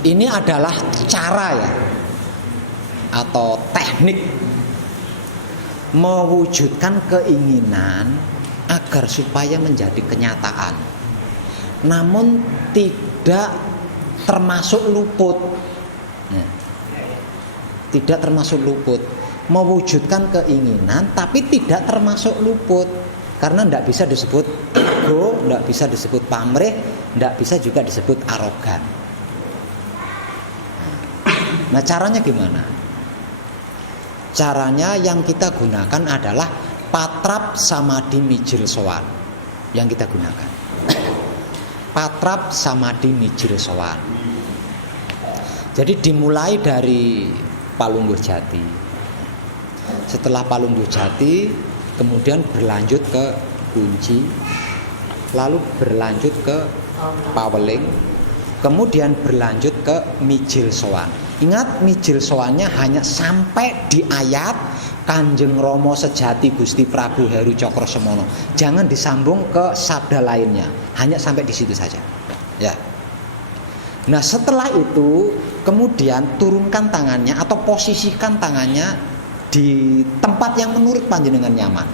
Ini adalah cara ya, atau teknik mewujudkan keinginan agar supaya menjadi kenyataan. Namun tidak termasuk luput. Tidak termasuk luput. Mewujudkan keinginan tapi tidak termasuk luput. Karena tidak bisa disebut ego, tidak bisa disebut pamrih, tidak bisa juga disebut arogan. Nah, caranya gimana? Caranya yang kita gunakan adalah patrap samadhi mijil sowan. Yang kita gunakan patrap samadhi mijil sowan. Jadi dimulai dari Palungguh Jati. Setelah Palungguh Jati kemudian berlanjut ke Kunci, lalu berlanjut ke Paweling, kemudian berlanjut ke mijil sowan. Ingat, mijil sowannya hanya sampai di ayat Kanjeng Rama sejati Gusti Prabu Heru Cokro Semono. Jangan disambung ke sabda lainnya, hanya sampai di situ saja. Ya. Nah, setelah itu kemudian turunkan tangannya atau posisikan tangannya di tempat yang menurut panjenengan nyaman.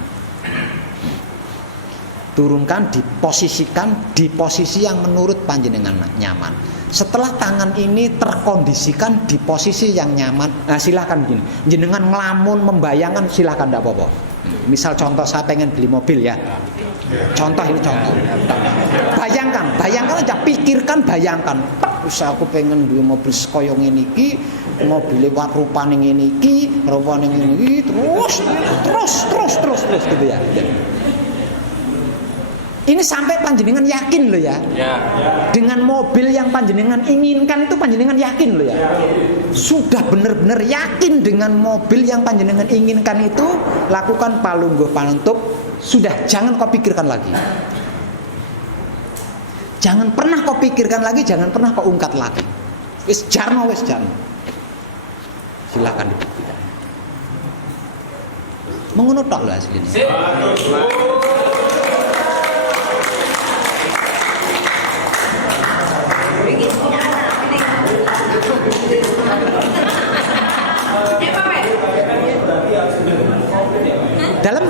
Turunkan, diposisikan di posisi yang menurut panjenengan nyaman. Setelah tangan ini terkondisikan di posisi yang nyaman, nah silakan gini, jenengan ngelamun membayangkan silakan, tidak apa-apa. Misal contoh saya pengen beli mobil ya, contoh ini contoh. Bayangkan aja, pikirkan, bayangkan. Usah aku pengen beli mobil koyong ini ki, mobil lewat rupane ngene iki, rupane ngene iki, terus gitu ya. Ini sampai panjenengan yakin loh ya. Dengan mobil yang panjenengan inginkan itu panjenengan yakin loh ya. Sudah benar-benar yakin dengan mobil yang panjenengan inginkan itu, lakukan palungguh panutup. Sudah, jangan kau pikirkan lagi. Jangan pernah kau pikirkan lagi, jangan pernah kau ungkat lagi. Wis jarno. Silakan dibuktikan. Mengono tok lho asline. Dalam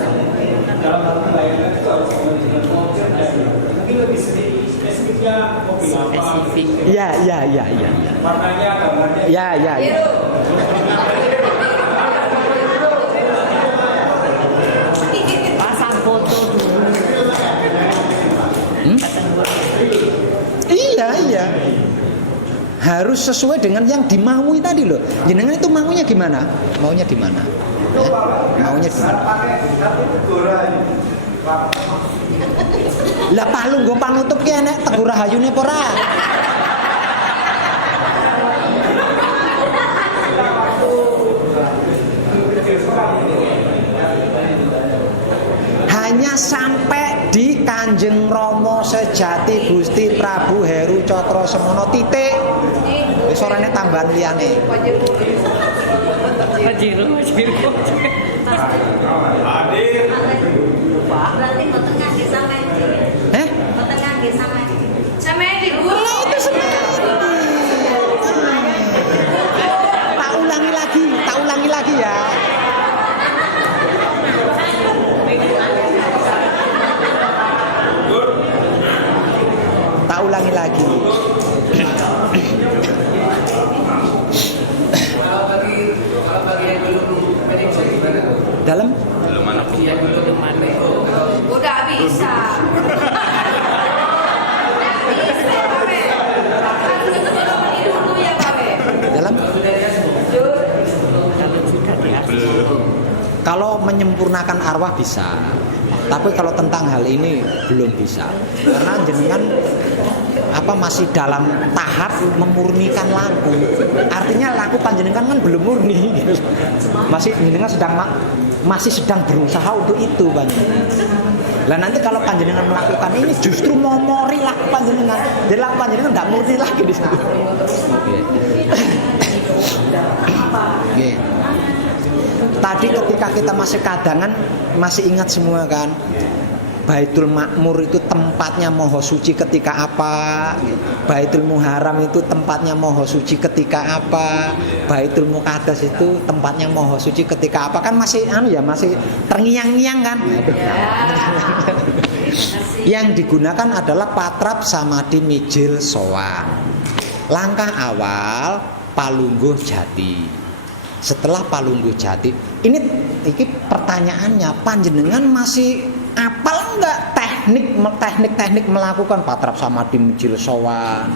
spesifik. Ya. Warnanya, gambarnya. Ya. Pasang foto dulu. Iya. Harus sesuai dengan yang dimaui tadi loh. Jenengan itu maunya gimana? Maunya di mana? Maunya di mana? Lah palungguh panutup ki enek Teguh Rahayune apa ora? di Kanjeng Rama sejati Gusti Prabu Heru Cakrasemana titik. Wis orane tambahan liyane. Berarti mboten ngangge sampean. Mboten ngangge sampean. Sampean di Bu. Lah itu semedi. Tak ulangi lagi ya. Tak ulangi lagi. Dalam? Udah bisa. Dalam? Kalau menyempurnakan arwah bisa, tapi kalau tentang hal ini belum bisa, karena jenengan masih dalam tahap memurnikan laku. Artinya laku panjenengan kan belum murni, gitu. Masih jenengan masih sedang berusaha untuk itu panjenengan. Lah nanti kalau panjenengan melakukan ini justru momori laku panjenengan, jadi laku panjenengan tidak murni lagi di situ. Oke. Tadi ketika kita masih kadangan, masih ingat semua kan, Baitul Makmur itu tempatnya Maha Suci ketika apa, Baitul Muharram itu tempatnya Maha Suci ketika apa, Baitul Muqaddas itu tempatnya Maha Suci ketika apa, kan masih masih terngiang-ngiang kan. Yang digunakan adalah patrap samadhi mijil sowan. Langkah awal Palungguh Jati. Setelah Palungguh Jati, ini pertanyaannya, panjenengan masih apal enggak teknik melakukan patrap samadhi mijil sowan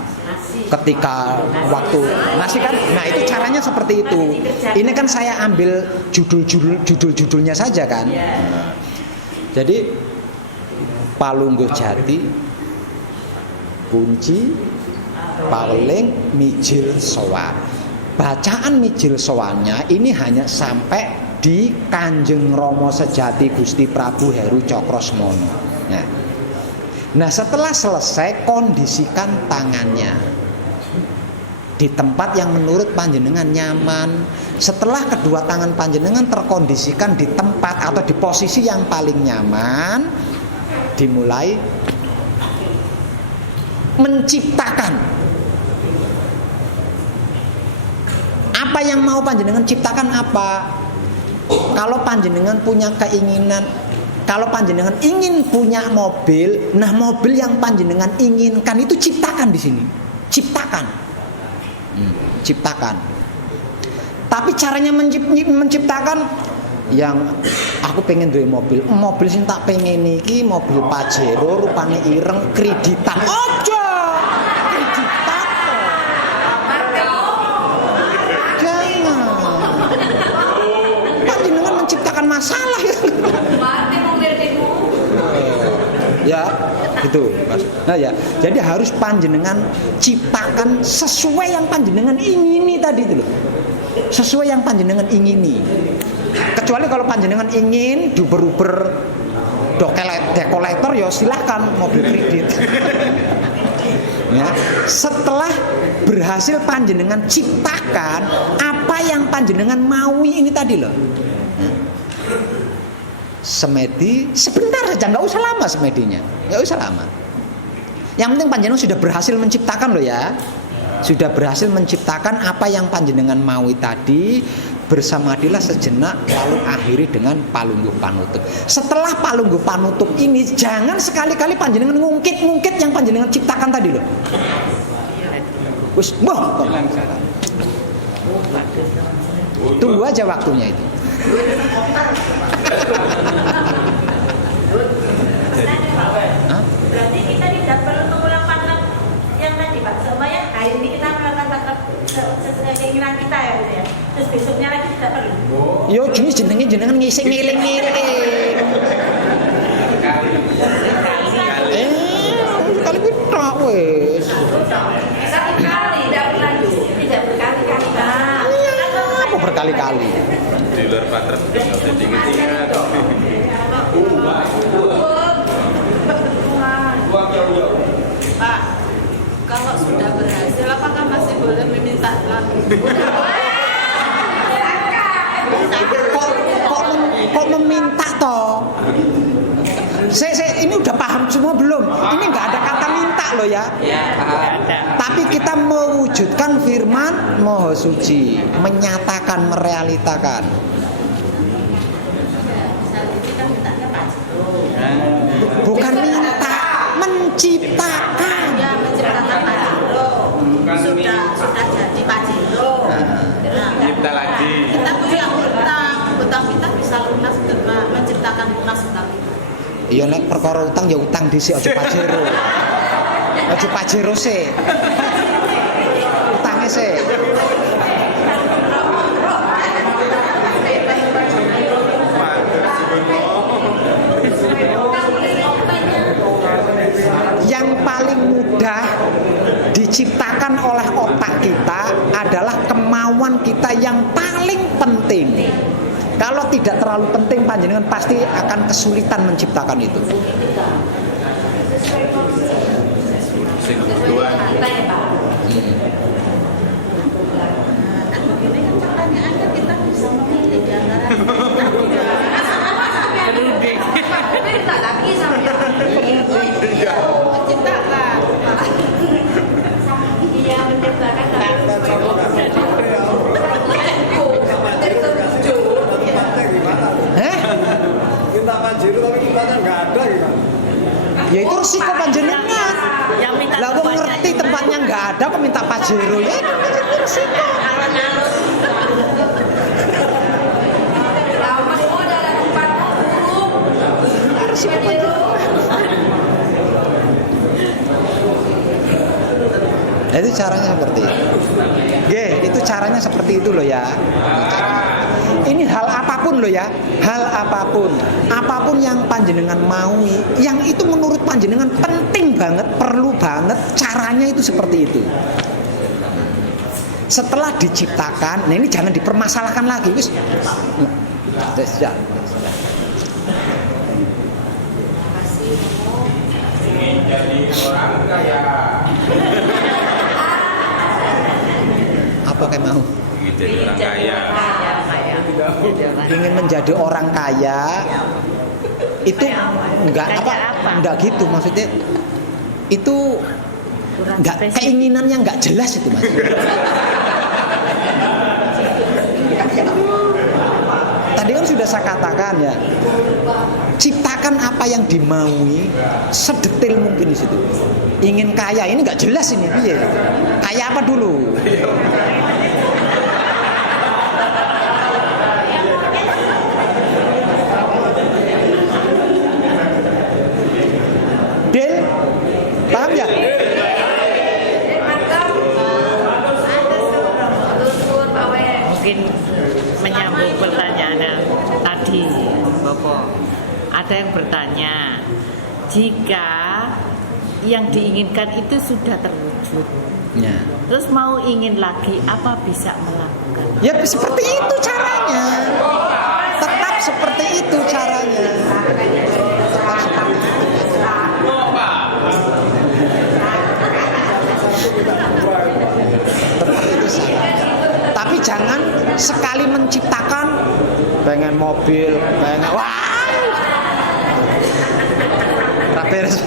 ketika waktu masih kan? Nah itu caranya seperti itu. Ini kan saya ambil judul-judulnya saja kan. Jadi Palungguh Jati, kunci paling mijil sowan. Bacaan mijil sowannya ini hanya sampai di Kanjeng Rama sejati Gusti Prabu Heru Cakrasemana. Nah, setelah selesai kondisikan tangannya di tempat yang menurut panjenengan nyaman. Setelah kedua tangan panjenengan terkondisikan di tempat atau di posisi yang paling nyaman, dimulai menciptakan. Apa yang mau panjenengan ciptakan apa? Kalau panjenengan punya keinginan, kalau panjenengan ingin punya mobil, nah mobil yang panjenengan inginkan itu ciptakan di sini. Ciptakan. Ciptakan. Tapi caranya menciptakan yang aku pengen duwe mobil sing tak pengen iki mobil Pajero rupane ireng kreditan. Ojo. Kreditan. Jangan. Panjenengan menciptakan masalah ya. Ya, gitu Mas. Nah ya, jadi harus panjenengan ciptakan sesuai yang panjenengan ingini tadi itu loh. Sesuai yang panjenengan ingini. Kecuali kalau panjenengan ingin diuber-uber dekolektor ya silahkan mobil kredit. Ya, setelah berhasil panjenengan ciptakan apa yang panjenengan maui ini tadi loh. Semedi sebentar saja, nggak usah lama semedinya, nggak usah lama. Yang penting panjenengan sudah berhasil menciptakan loh ya, sudah berhasil menciptakan apa yang panjenengan maui tadi. Bersamadilah sejenak lalu akhiri dengan palungguh panutup. Setelah palungguh panutup ini jangan sekali-kali panjenengan ngungkit yang panjenengan ciptakan tadi loh. Wis boh. Tunggu aja waktunya itu. Berarti kita tidak perlu mengulang patrap yang tadi Pak. Supaya hari ini kita melakukan patrap sesuai keinginan kita ya gitu ya. Terus besoknya lagi tidak perlu. Yo jenis jenengan ngisi ngiling-ngiling. Sekali kita wes. Satu kali tidak berlanjut, tidak berkali-kali. Apa berkali-kali? Di luar patrap nggak usah diingat-ingat. Kok meminta toh? Ini udah paham semua belum? Ini nggak ada kata minta loh ya. Tapi kita mewujudkan firman Maha Suci, menyatakan, merealitakan. Bukan minta, menciptakan. Ya menciptakan Pak Jero. Sudah jadi Pak Jero. Cipta lagi. Kita punya utang kita bisa lunas dengan menciptakan lunas utang kita. Iya nek perkara utang ya utang dhisik aja Pajero. Aja Pajero sih. Utange sih. Yang paling mudah diciptakan oleh otak kita adalah kemauan kita yang paling penting. Kalau tidak terlalu penting, panjenengan pasti akan kesulitan menciptakan itu. Minta Pajero tapi tempatnya nggak ada gitu. Ya itu resiko panjenengan. Lah wong ngerti tempatnya nggak ada kok minta Pajero ya itu resiko. Resiko panjenengan. Nah, itu caranya seperti itu. Itu caranya seperti itu loh ya. Ini hal apapun loh ya, hal apapun yang panjenengan maui, yang itu menurut panjenengan penting banget, perlu banget, caranya itu seperti itu. Setelah diciptakan, nah ini jangan dipermasalahkan lagi, wis. Sudah. Ingin jadi orang kaya. Apa kayak mau? Ingin jadi orang kaya. Ingin menjadi orang kaya itu enggak gitu maksudnya, itu enggak, keinginannya enggak jelas itu Mas. Tadi kan sudah saya katakan ya, ciptakan apa yang dimaui sedetil mungkin di situ. Ingin kaya ini enggak jelas ini piye. Kaya apa dulu? Del, paham ya? Mungkin menyambung pertanyaan tadi, Bapak. Ada yang bertanya, jika yang diinginkan itu sudah terwujud, Ya. terus mau ingin lagi, apa bisa melakukan? Ya seperti itu caranya. Tetap seperti itu caranya. Tapi jangan sekali menciptakan pengen mobil, pengen beres.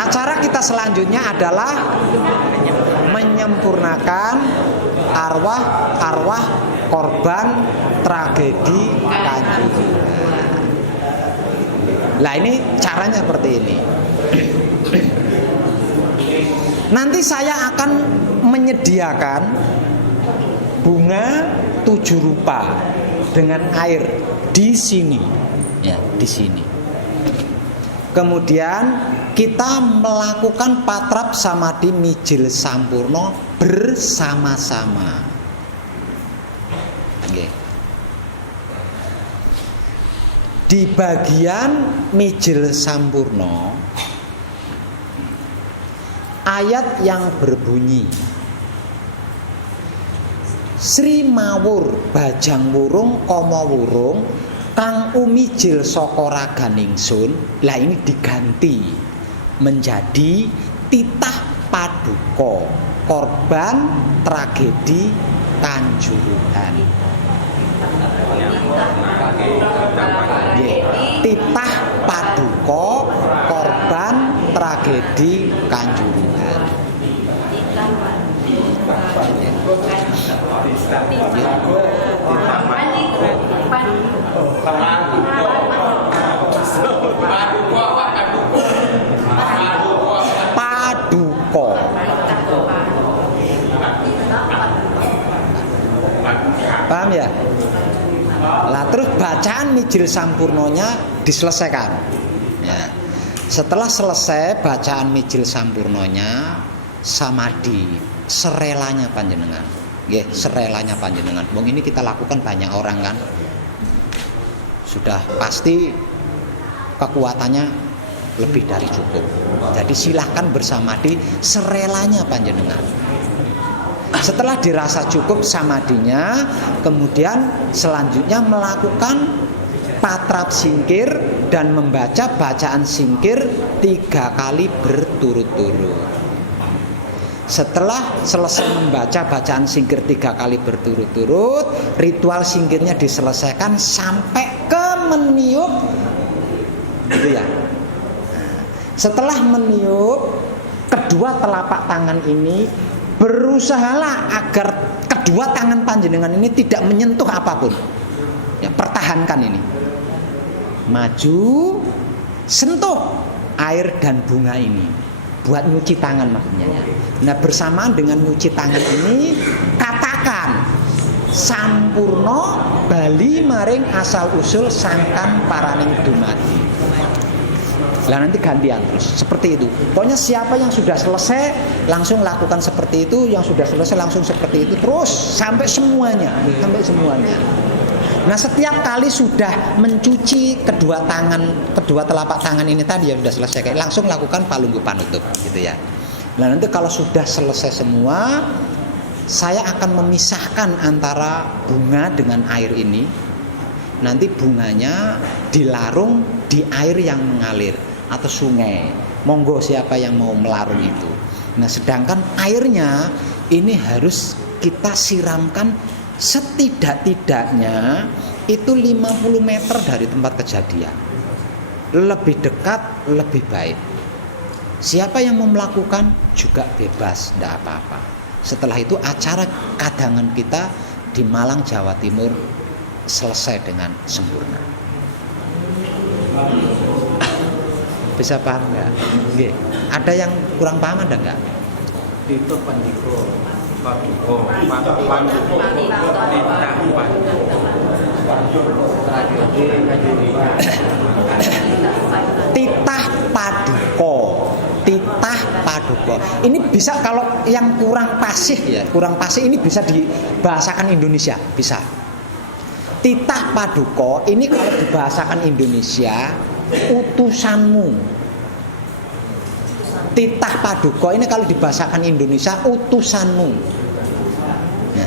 Acara kita selanjutnya adalah menyempurnakan arwah korban tragedi Kanjuruhan. Nah ini caranya seperti ini. Nanti saya akan menyediakan bunga 7 rupa dengan air di sini, ya di sini. Kemudian kita melakukan patrap samadhi mijil sampurno bersama-sama. Oke. Di bagian mijil sampurno, ayat yang berbunyi Sri Mawur Bajang Wurung Kama Wurung kang umijil saka raganingsun. Lah ini diganti menjadi titah paduka korban tragedi Kanjuruhan. Titah paduka korban tragedi Kanjuruhan. Paduka. Paham ya? Lah terus bacaan Mijil Sampurnonya diselesaikan. Ya. Setelah selesai bacaan Mijil Sampurnonya, samadhi serelanya panjenengan. Nggih, serelanya panjenengan. Wong ini kita lakukan banyak orang kan. Sudah pasti kekuatannya lebih dari cukup. Jadi silahkan bersamadhi serelanya panjenengan. Setelah dirasa cukup samadhinya, kemudian selanjutnya melakukan patrap singkir dan membaca bacaan singkir 3 kali berturut-turut. Setelah selesai membaca bacaan singkir 3 kali berturut-turut, ritual singkirnya diselesaikan sampai ke meniup, gitu ya. Setelah meniup, kedua telapak tangan ini berusahalah agar kedua tangan panjenengan ini tidak menyentuh apapun. Ya, pertahankan ini. Maju, sentuh air dan bunga ini. Buat nyuci tangan maksudnya. Nah, bersamaan dengan nyuci tangan ini, katakan sampurno bali maring asal usul sangkan paraning dumadi. Lah nanti gantian terus seperti itu. Pokoknya siapa yang sudah selesai langsung lakukan seperti itu, yang sudah selesai langsung seperti itu terus sampai semuanya, Nah, setiap kali sudah mencuci kedua telapak tangan ini tadi yang sudah selesai, langsung lakukan palunggu panutup gitu ya. Nah, nanti kalau sudah selesai semua, saya akan memisahkan antara bunga dengan air ini. Nanti bunganya dilarung di air yang mengalir atau sungai. Monggo siapa yang mau melarung itu. Nah, sedangkan airnya ini harus kita siramkan setidak-tidaknya itu 50 meter dari tempat kejadian. Lebih dekat lebih baik. Siapa yang mau melakukan juga bebas, tidak apa-apa. Setelah itu acara kadangan kita di Malang, Jawa Timur selesai dengan sempurna. Bisa paham nggak? Nggih. Ada yang kurang paham ada nggak? Itu pandiko, paduko, titah paduko. Ini bisa kalau yang kurang fasih ya, ini bisa dibahasakan Indonesia, bisa. Titah paduko ini kalau dibahasakan Indonesia utusanmu. Titah paduka ini kalau dibahasakan Indonesia utusanmu. Ya.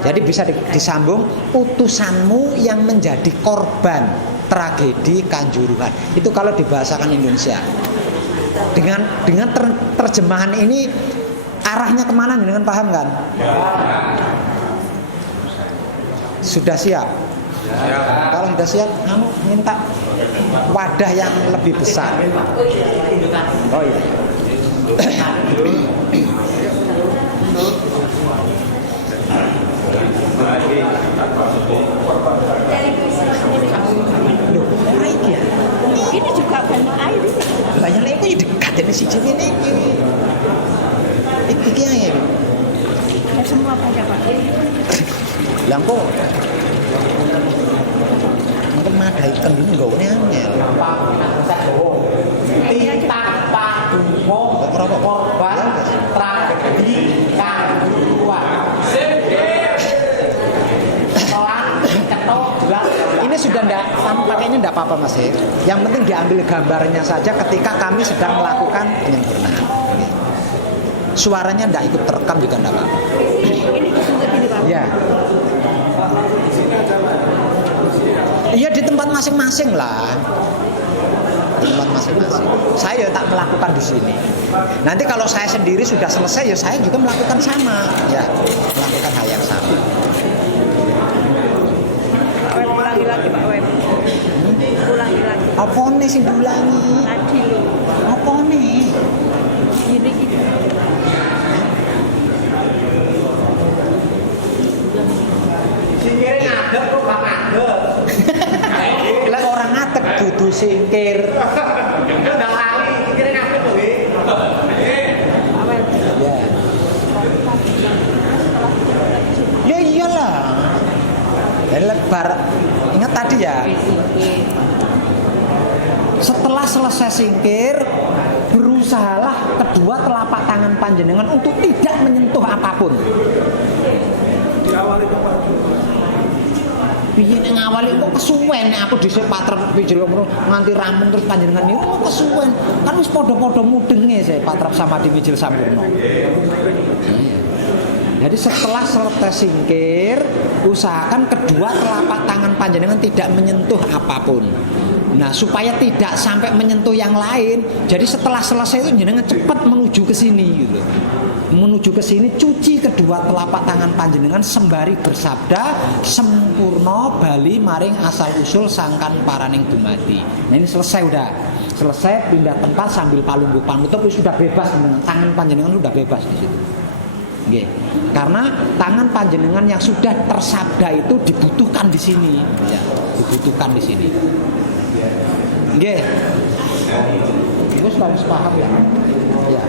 Jadi bisa disambung utusanmu yang menjadi korban tragedi Kanjuruhan. Itu kalau dibahasakan Indonesia. Dengan terjemahan ini arahnya kemana dengan paham kan? Sudah siap? Kalau sudah siap, kamu minta wadah yang lebih besar. Oh iya. Ini juga banyak air. Banyak lagi itu dekat ini si Jim ini. Iki ya. Ya semua pada Pak. Lampu. Mungkin madai ikan dulu enggak ini. Titah paduka korban tragedi Kanjuruhan. Ini sudah enggak, kamu pakainya enggak apa-apa Mas. Yang penting diambil gambarnya saja ketika kami sedang melakukan penyempurnaan. Suaranya enggak ikut terekam juga enggak apa-apa. Iya. Iya di tempat masing-masing lah. Di tempat masing-masing. Saya tak melakukan di sini. Nanti kalau saya sendiri sudah selesai ya saya juga melakukan sama. Ya, melakukan hal yang sama. Ulangi lagi Pak Web. Ulangi lagi. Apa nih sing diulangi? Tadi loh. Apa nih? Ini gitu. Singkirnya ngadep kok gak ngadep. Lah orang ngadeg dudu singkir. Udah kali, singkirnya ngadep loh. Ya iyalah. Lebar. Ingat tadi ya. Setelah selesai singkir, berusahalah kedua telapak tangan panjenengan untuk tidak menyentuh apapun. Diawali Bapak. Piye nek ngawali kok kesuwen nek aku dhisik patrep pijel nganti rampung terus panjenengan niku kok kesuwen. Kan wis padha-padha mudenge saya patrep sama di Mijil Sampurna. Jadi setelah selesai singkir, usahakan kedua telapak tangan panjenengan tidak menyentuh apapun. Nah, supaya tidak sampai menyentuh yang lain. Jadi setelah selesai itu jenengan cepat menuju ke sini gitu. Menuju ke sini cuci kedua telapak tangan panjenengan sembari bersabda sempurna bali maring asal usul sangkan paraning dumadi. Nah, ini selesai udah. Selesai pindah tempat sambil palungguh panutup sudah bebas dengan tangan panjenengan sudah bebas di situ. Nggih. Karena tangan panjenengan yang sudah tersabda itu dibutuhkan di sini, ya, dibutuhkan di sini. Nggih. Ibu sudah harus paham ya. Ya.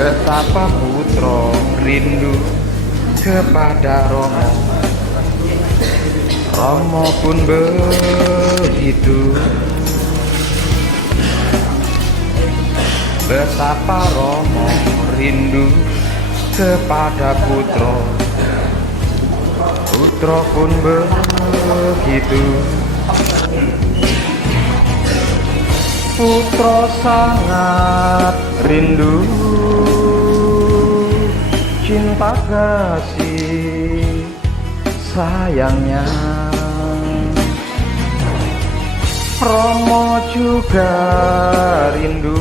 Betapa putra rindu kepada Romo. Romo pun begitu. Betapa Romo rindu kepada putra. Putra pun begitu. Putra sangat rindu cinta kasih sayangnya. Romo juga rindu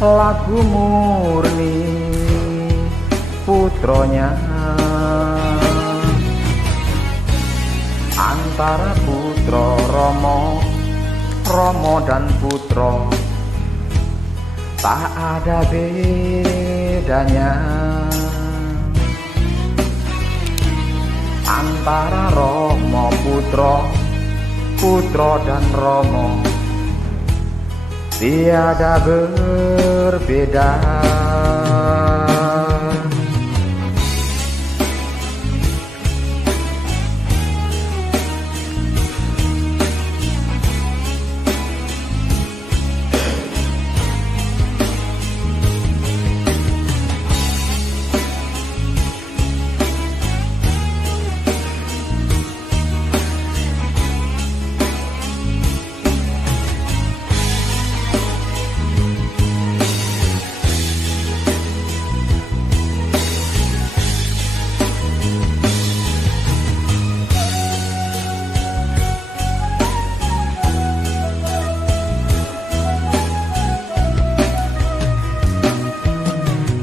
lagu murni putronya. Antara putro Romo, Romo dan putro tak ada bedanya. Antara Romo putro, putro dan Romo tiada berbeda.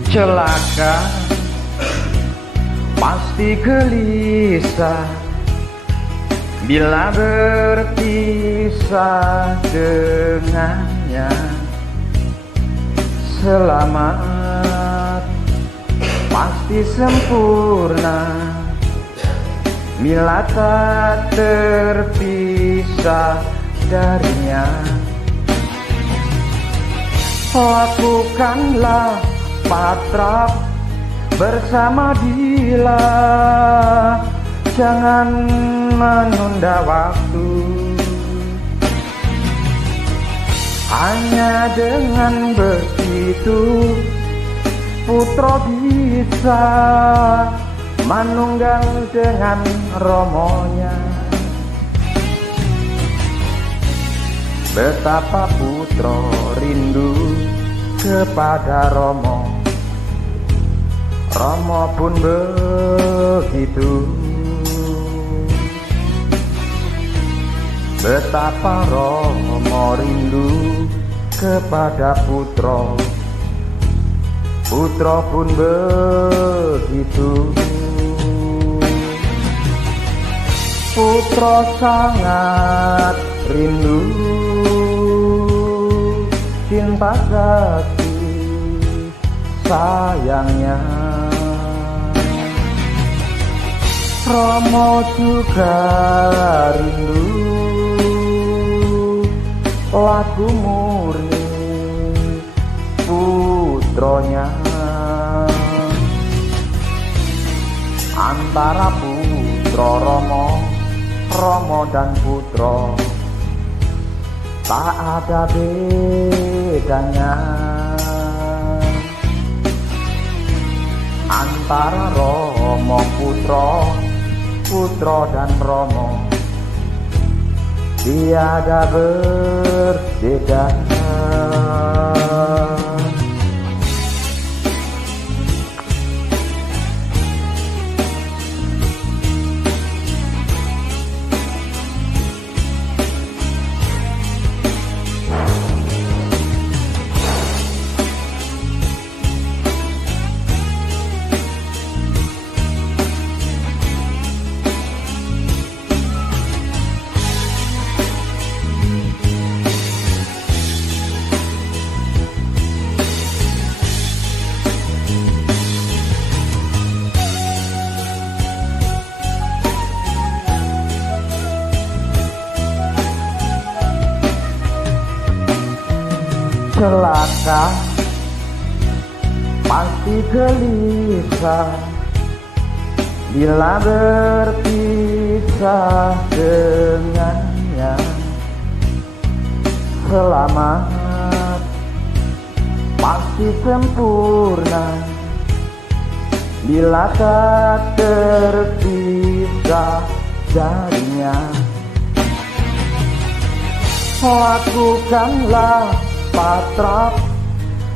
Celaka pasti gelisah bila berpisah dengannya. Selamat pasti sempurna bila tak terpisah darinya. Lakukanlah patrap bersama dia, jangan menunda waktu. Hanya dengan begitu putra bisa manunggal dengan romonya. Betapa putra rindu kepada Romo, Romo pun begitu. Betapa Romo rindu kepada putra, putra pun begitu. Putra sangat rindu cinta kasih sayangnya. Romo juga rindu lagu murni putronya. Antara putra Romo, Romo dan putro tak ada bedanya. Antara Romo putro, putro dan Romo tiada berbeda. Celaka pasti gelisah bila berpisah dengannya. Selamat pasti sempurna bila tak terpisah darinya. Lakukanlah patrap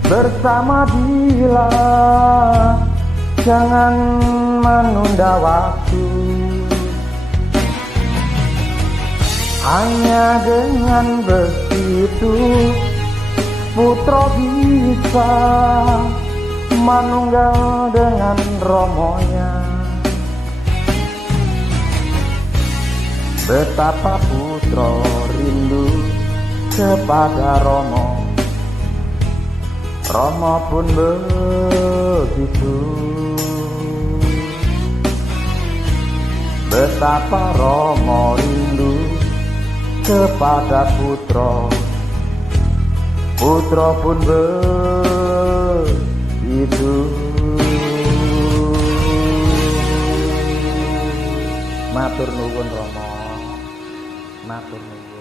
bersama dia, jangan menunda waktu. Hanya dengan begitu putra bisa manunggal dengan romonya. Betapa putra rindu kepada Romo, Romo pun begitu. Betapa Romo rindu kepada putra, putra pun begitu. Matur nuwun Romo, matur nuwun.